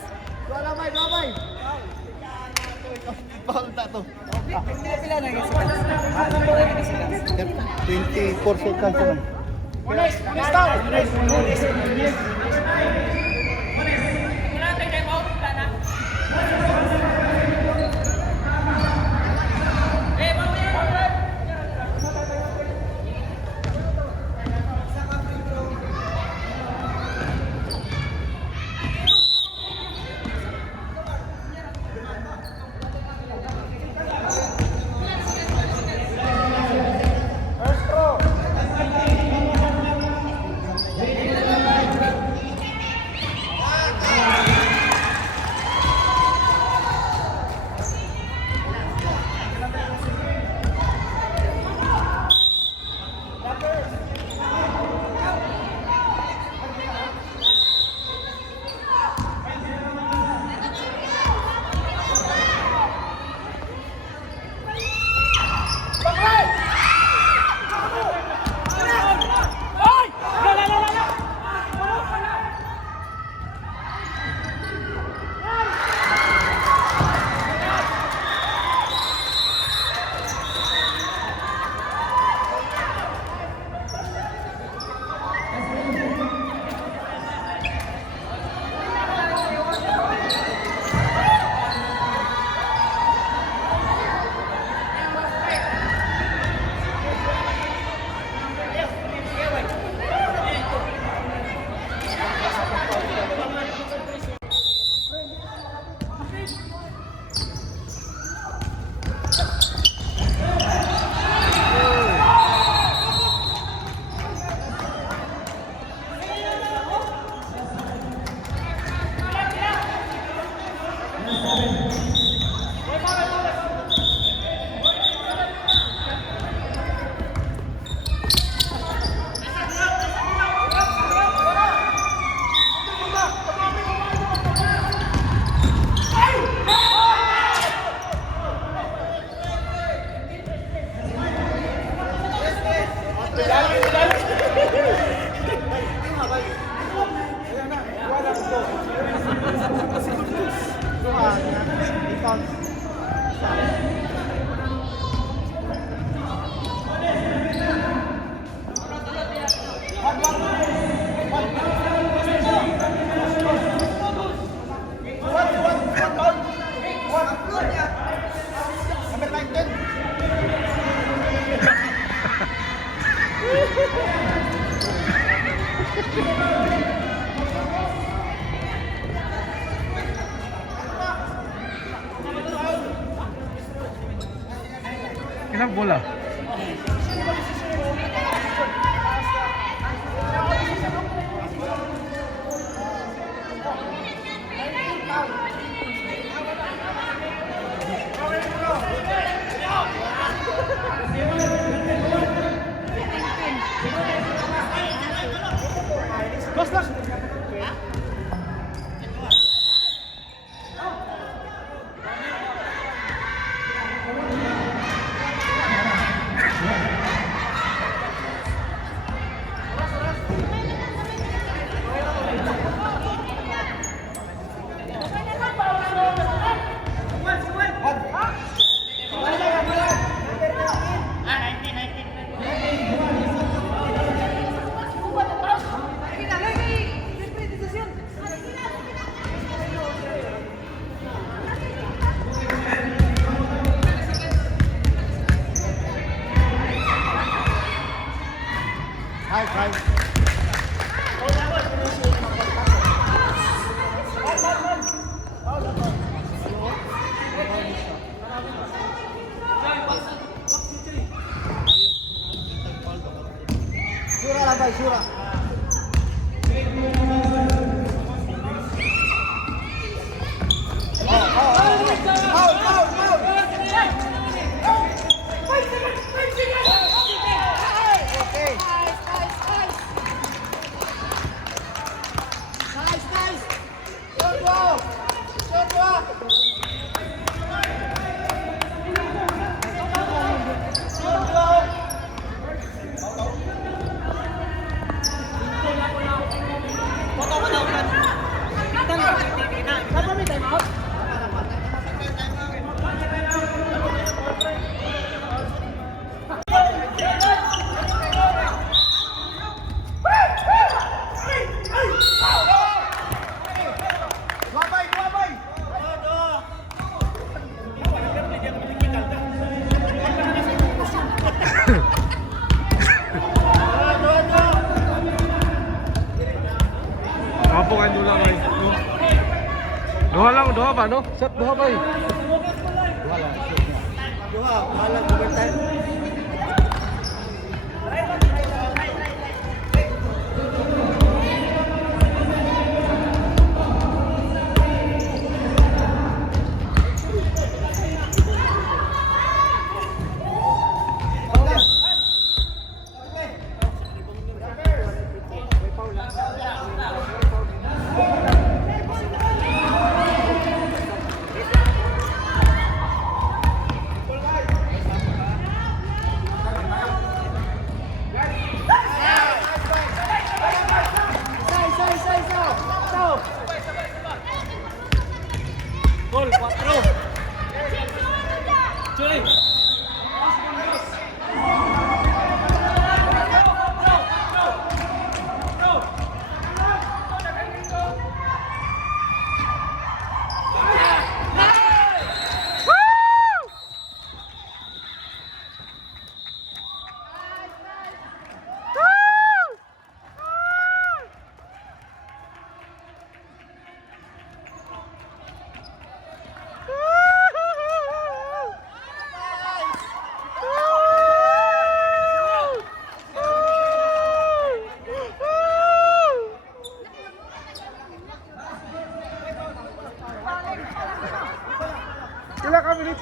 Pila na yung sigas? 24 seconds lang. Ilang bola? Duha lang, duha ba, no? Shot, duha ba eh? Duha, malang overtime. Gol, 4. Joy.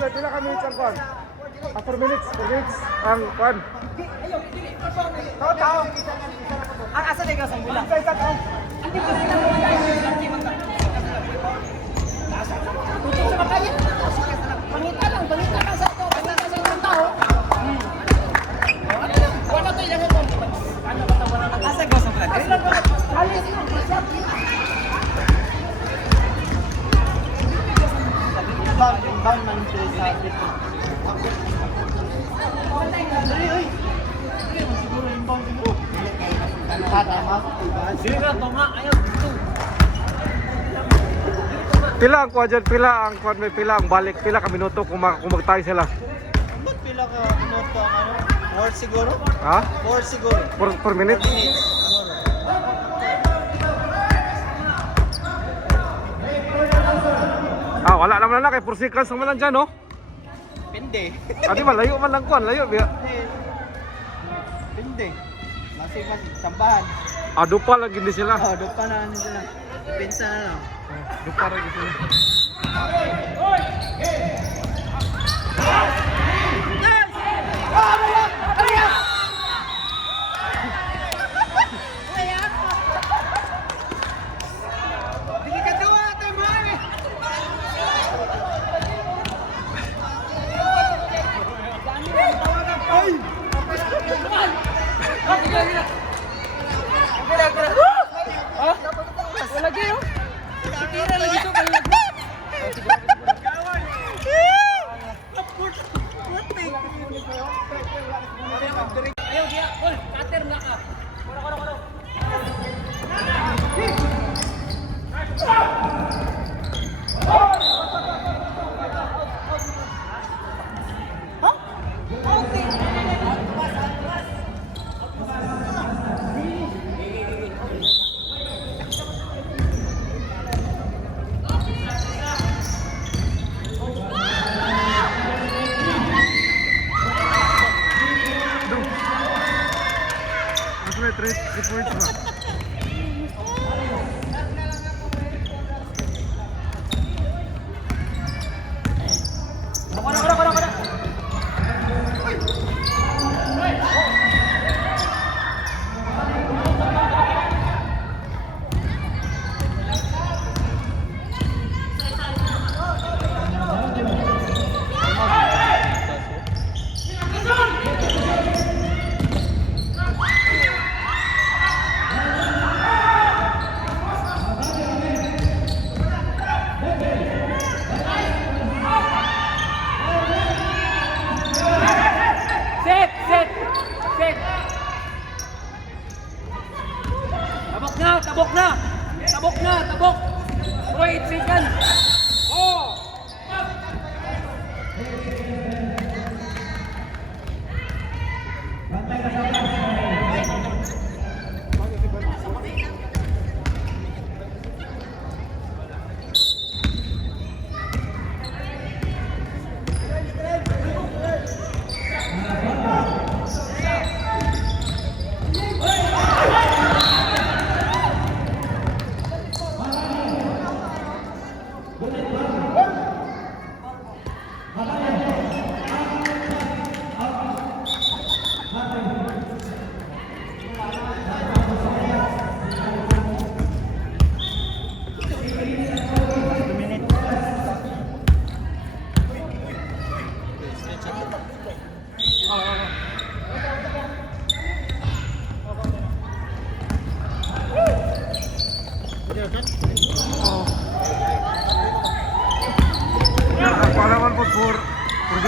Pila ka minutes ang kwan? 4 minutes ang kwan. Ang asa na ikaw sa mula? Pangita lang sa ito. Pangita sa isang tao. Wala to ilang ito. Asa ikaw sa mula? Alis mo. Inbound man sila sa atin. Siguro inbound siguro. Tama. Sige na, tunga. Ayaw dito. Pila ang kwan dyan, pila ang kwan, may pila ang balik, pila ka minuto kung magtay sila. Ba't pila ka minuto ang ano? 4 siguro? Ha? 4 siguro. 4 minutes? Minutes. Ah, wala naman na kay 4 seconds naman lang dyan, no? Pindi. Ah, di ba, layo man lang kwan, layo. Biya. Pindi. Masih sambahan. Ah, dupa lagi di sila. Oh, dopa na ano sila. Pinsa na lang. Dupa lagi sila. Three points ba? Tabok! 8 seconds! Oh!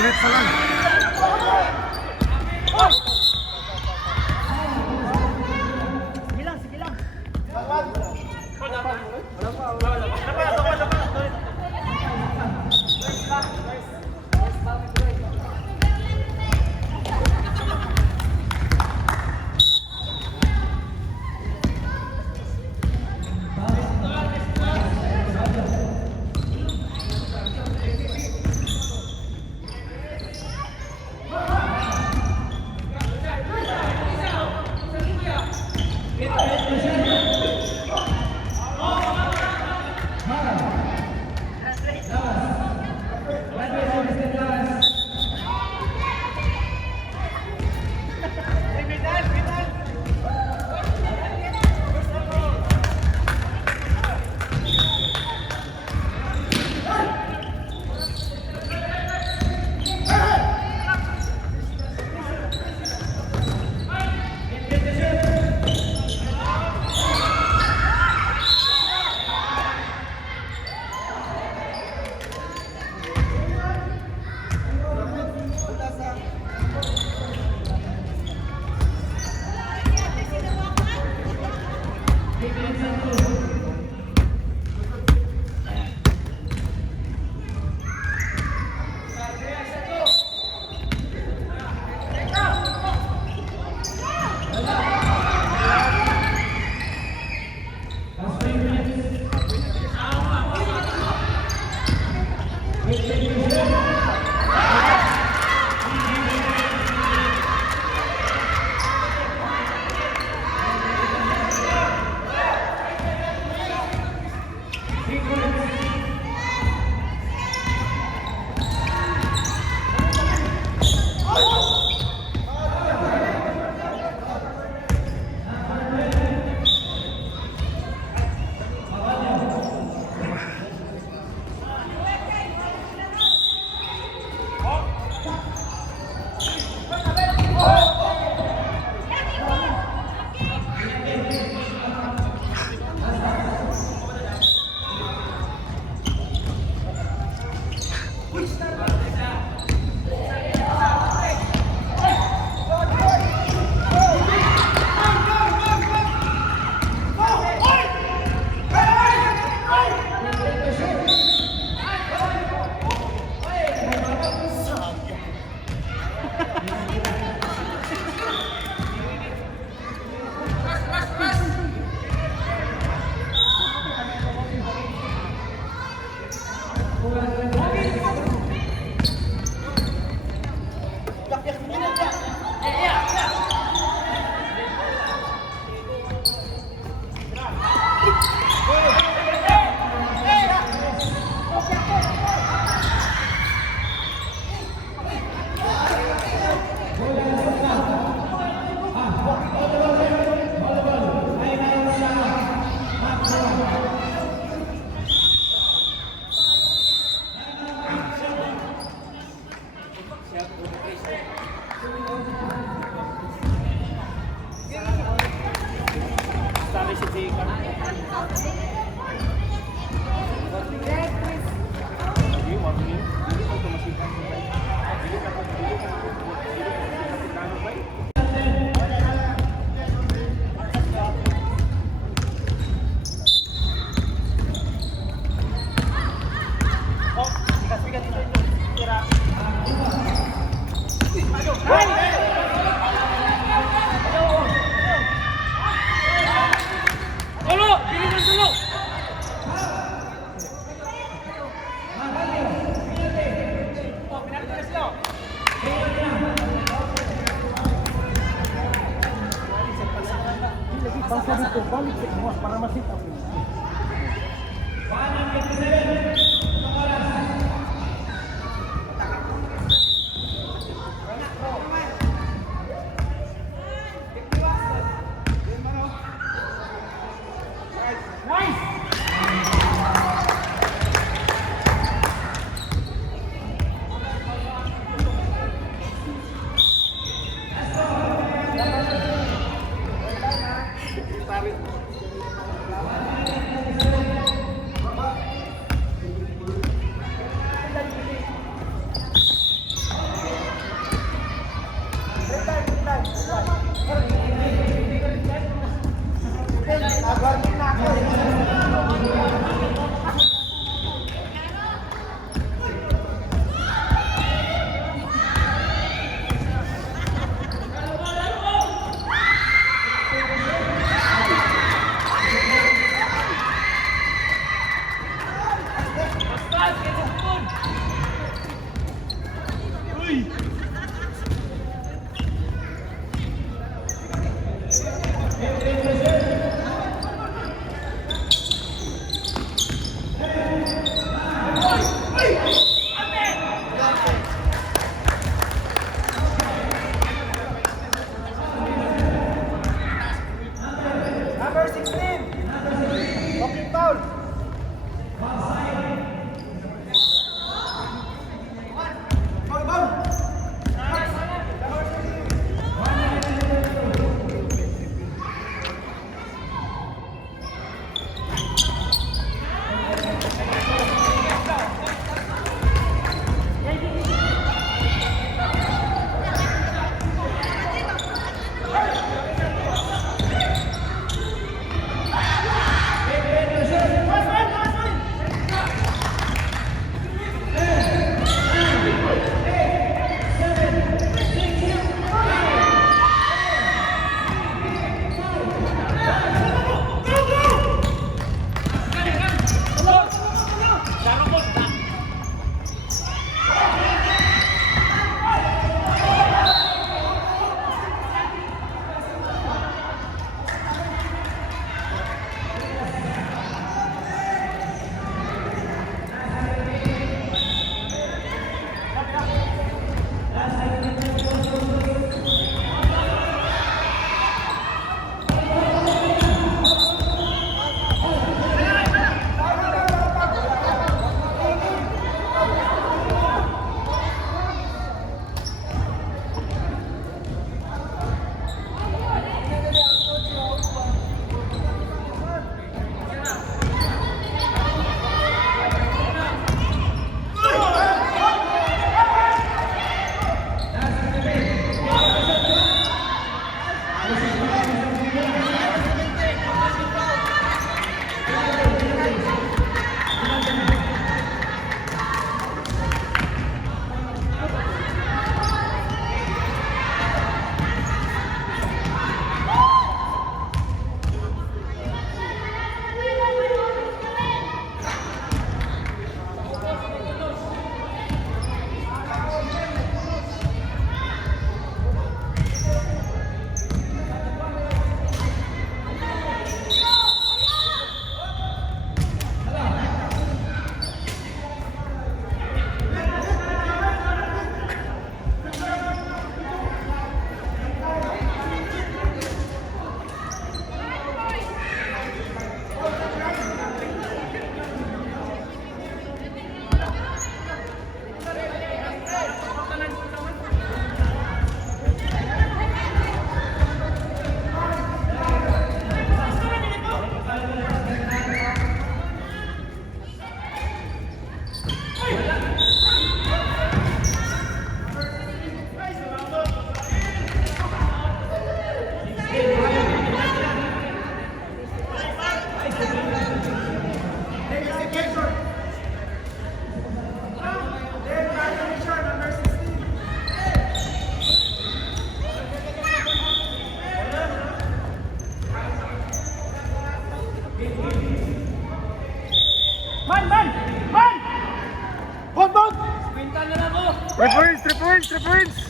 Diretso lang. Number 16. Okay, foul. Three points!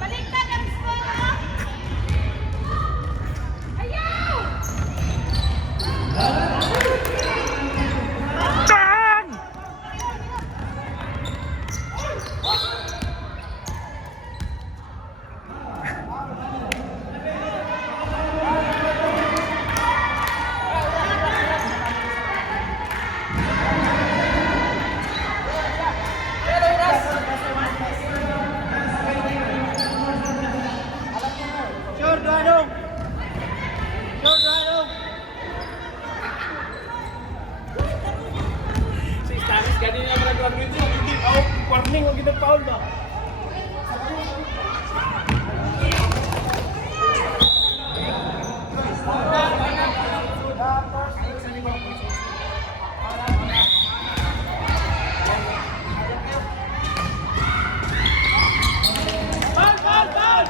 Baliktad ang score. Ayaw! Si Stanis kanina naman nag-graduate yun. Hindi, warning, huwag kita foul ba? Foul, foul, foul!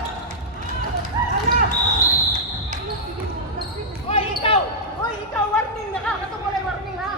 Hoy, ikaw, warning, nakakatungulay warning ha!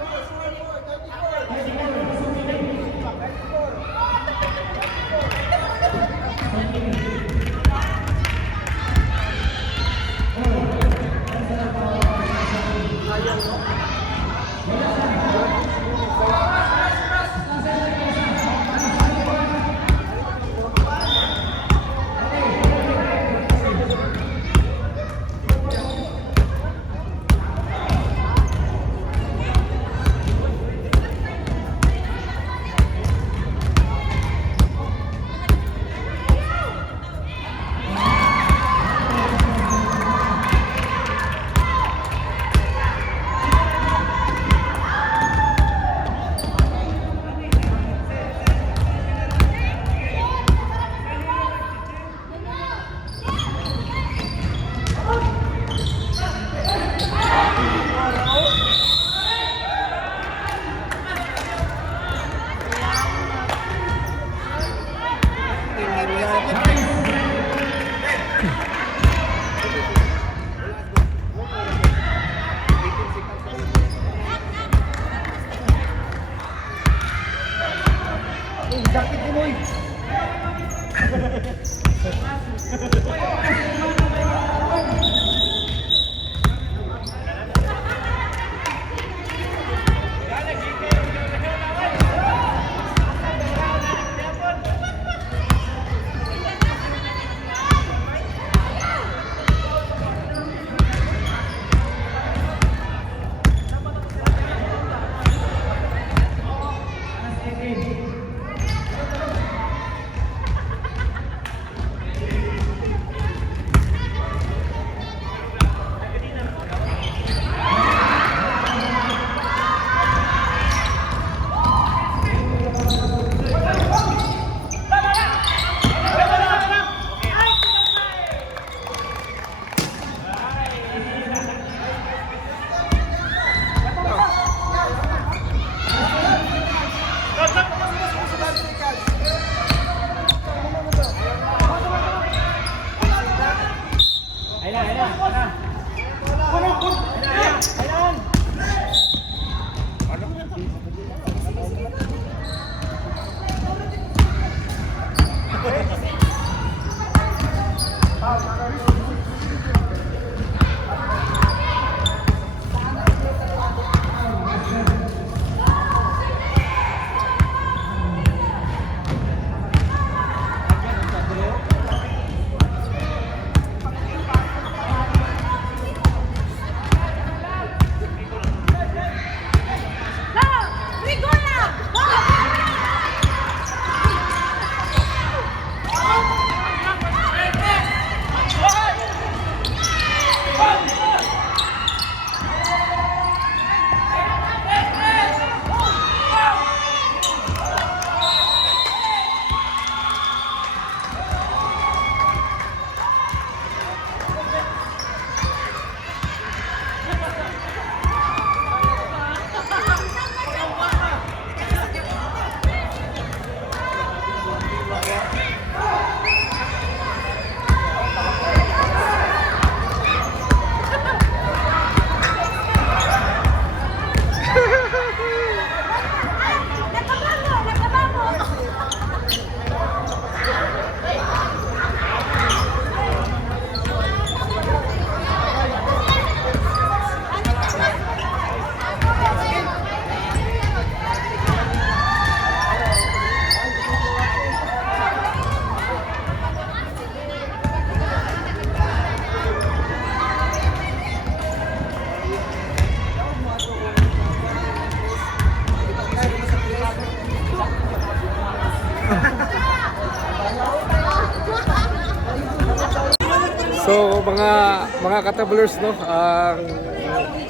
mga katablers no, ang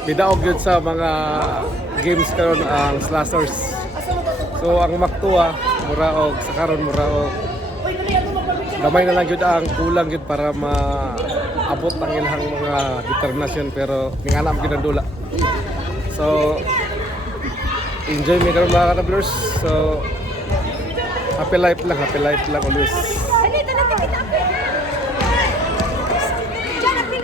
bidaog yun sa mga games karon ang slashers. So ang maktuwa muraog sa karon muraog gamay na lang yun ang kulang yun para maabot ang ilang mga determinasyon pero ninganam yun ang dula. So enjoy me karon mga katablers. So happy life lang always. Dali, dali, kita ako. Diyan, apil.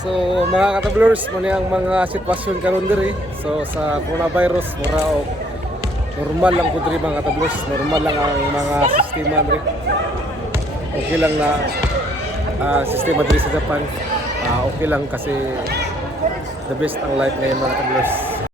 So mga katablers, mo ang mga sitwasyon karon diri. So sa coronavirus mura og normal lang pud diri mga katablers, normal lang ang mga sistema diri. Okay lang na sistema diri sa Japan. Okay lang kasi the best ang life ngayon mga katablers.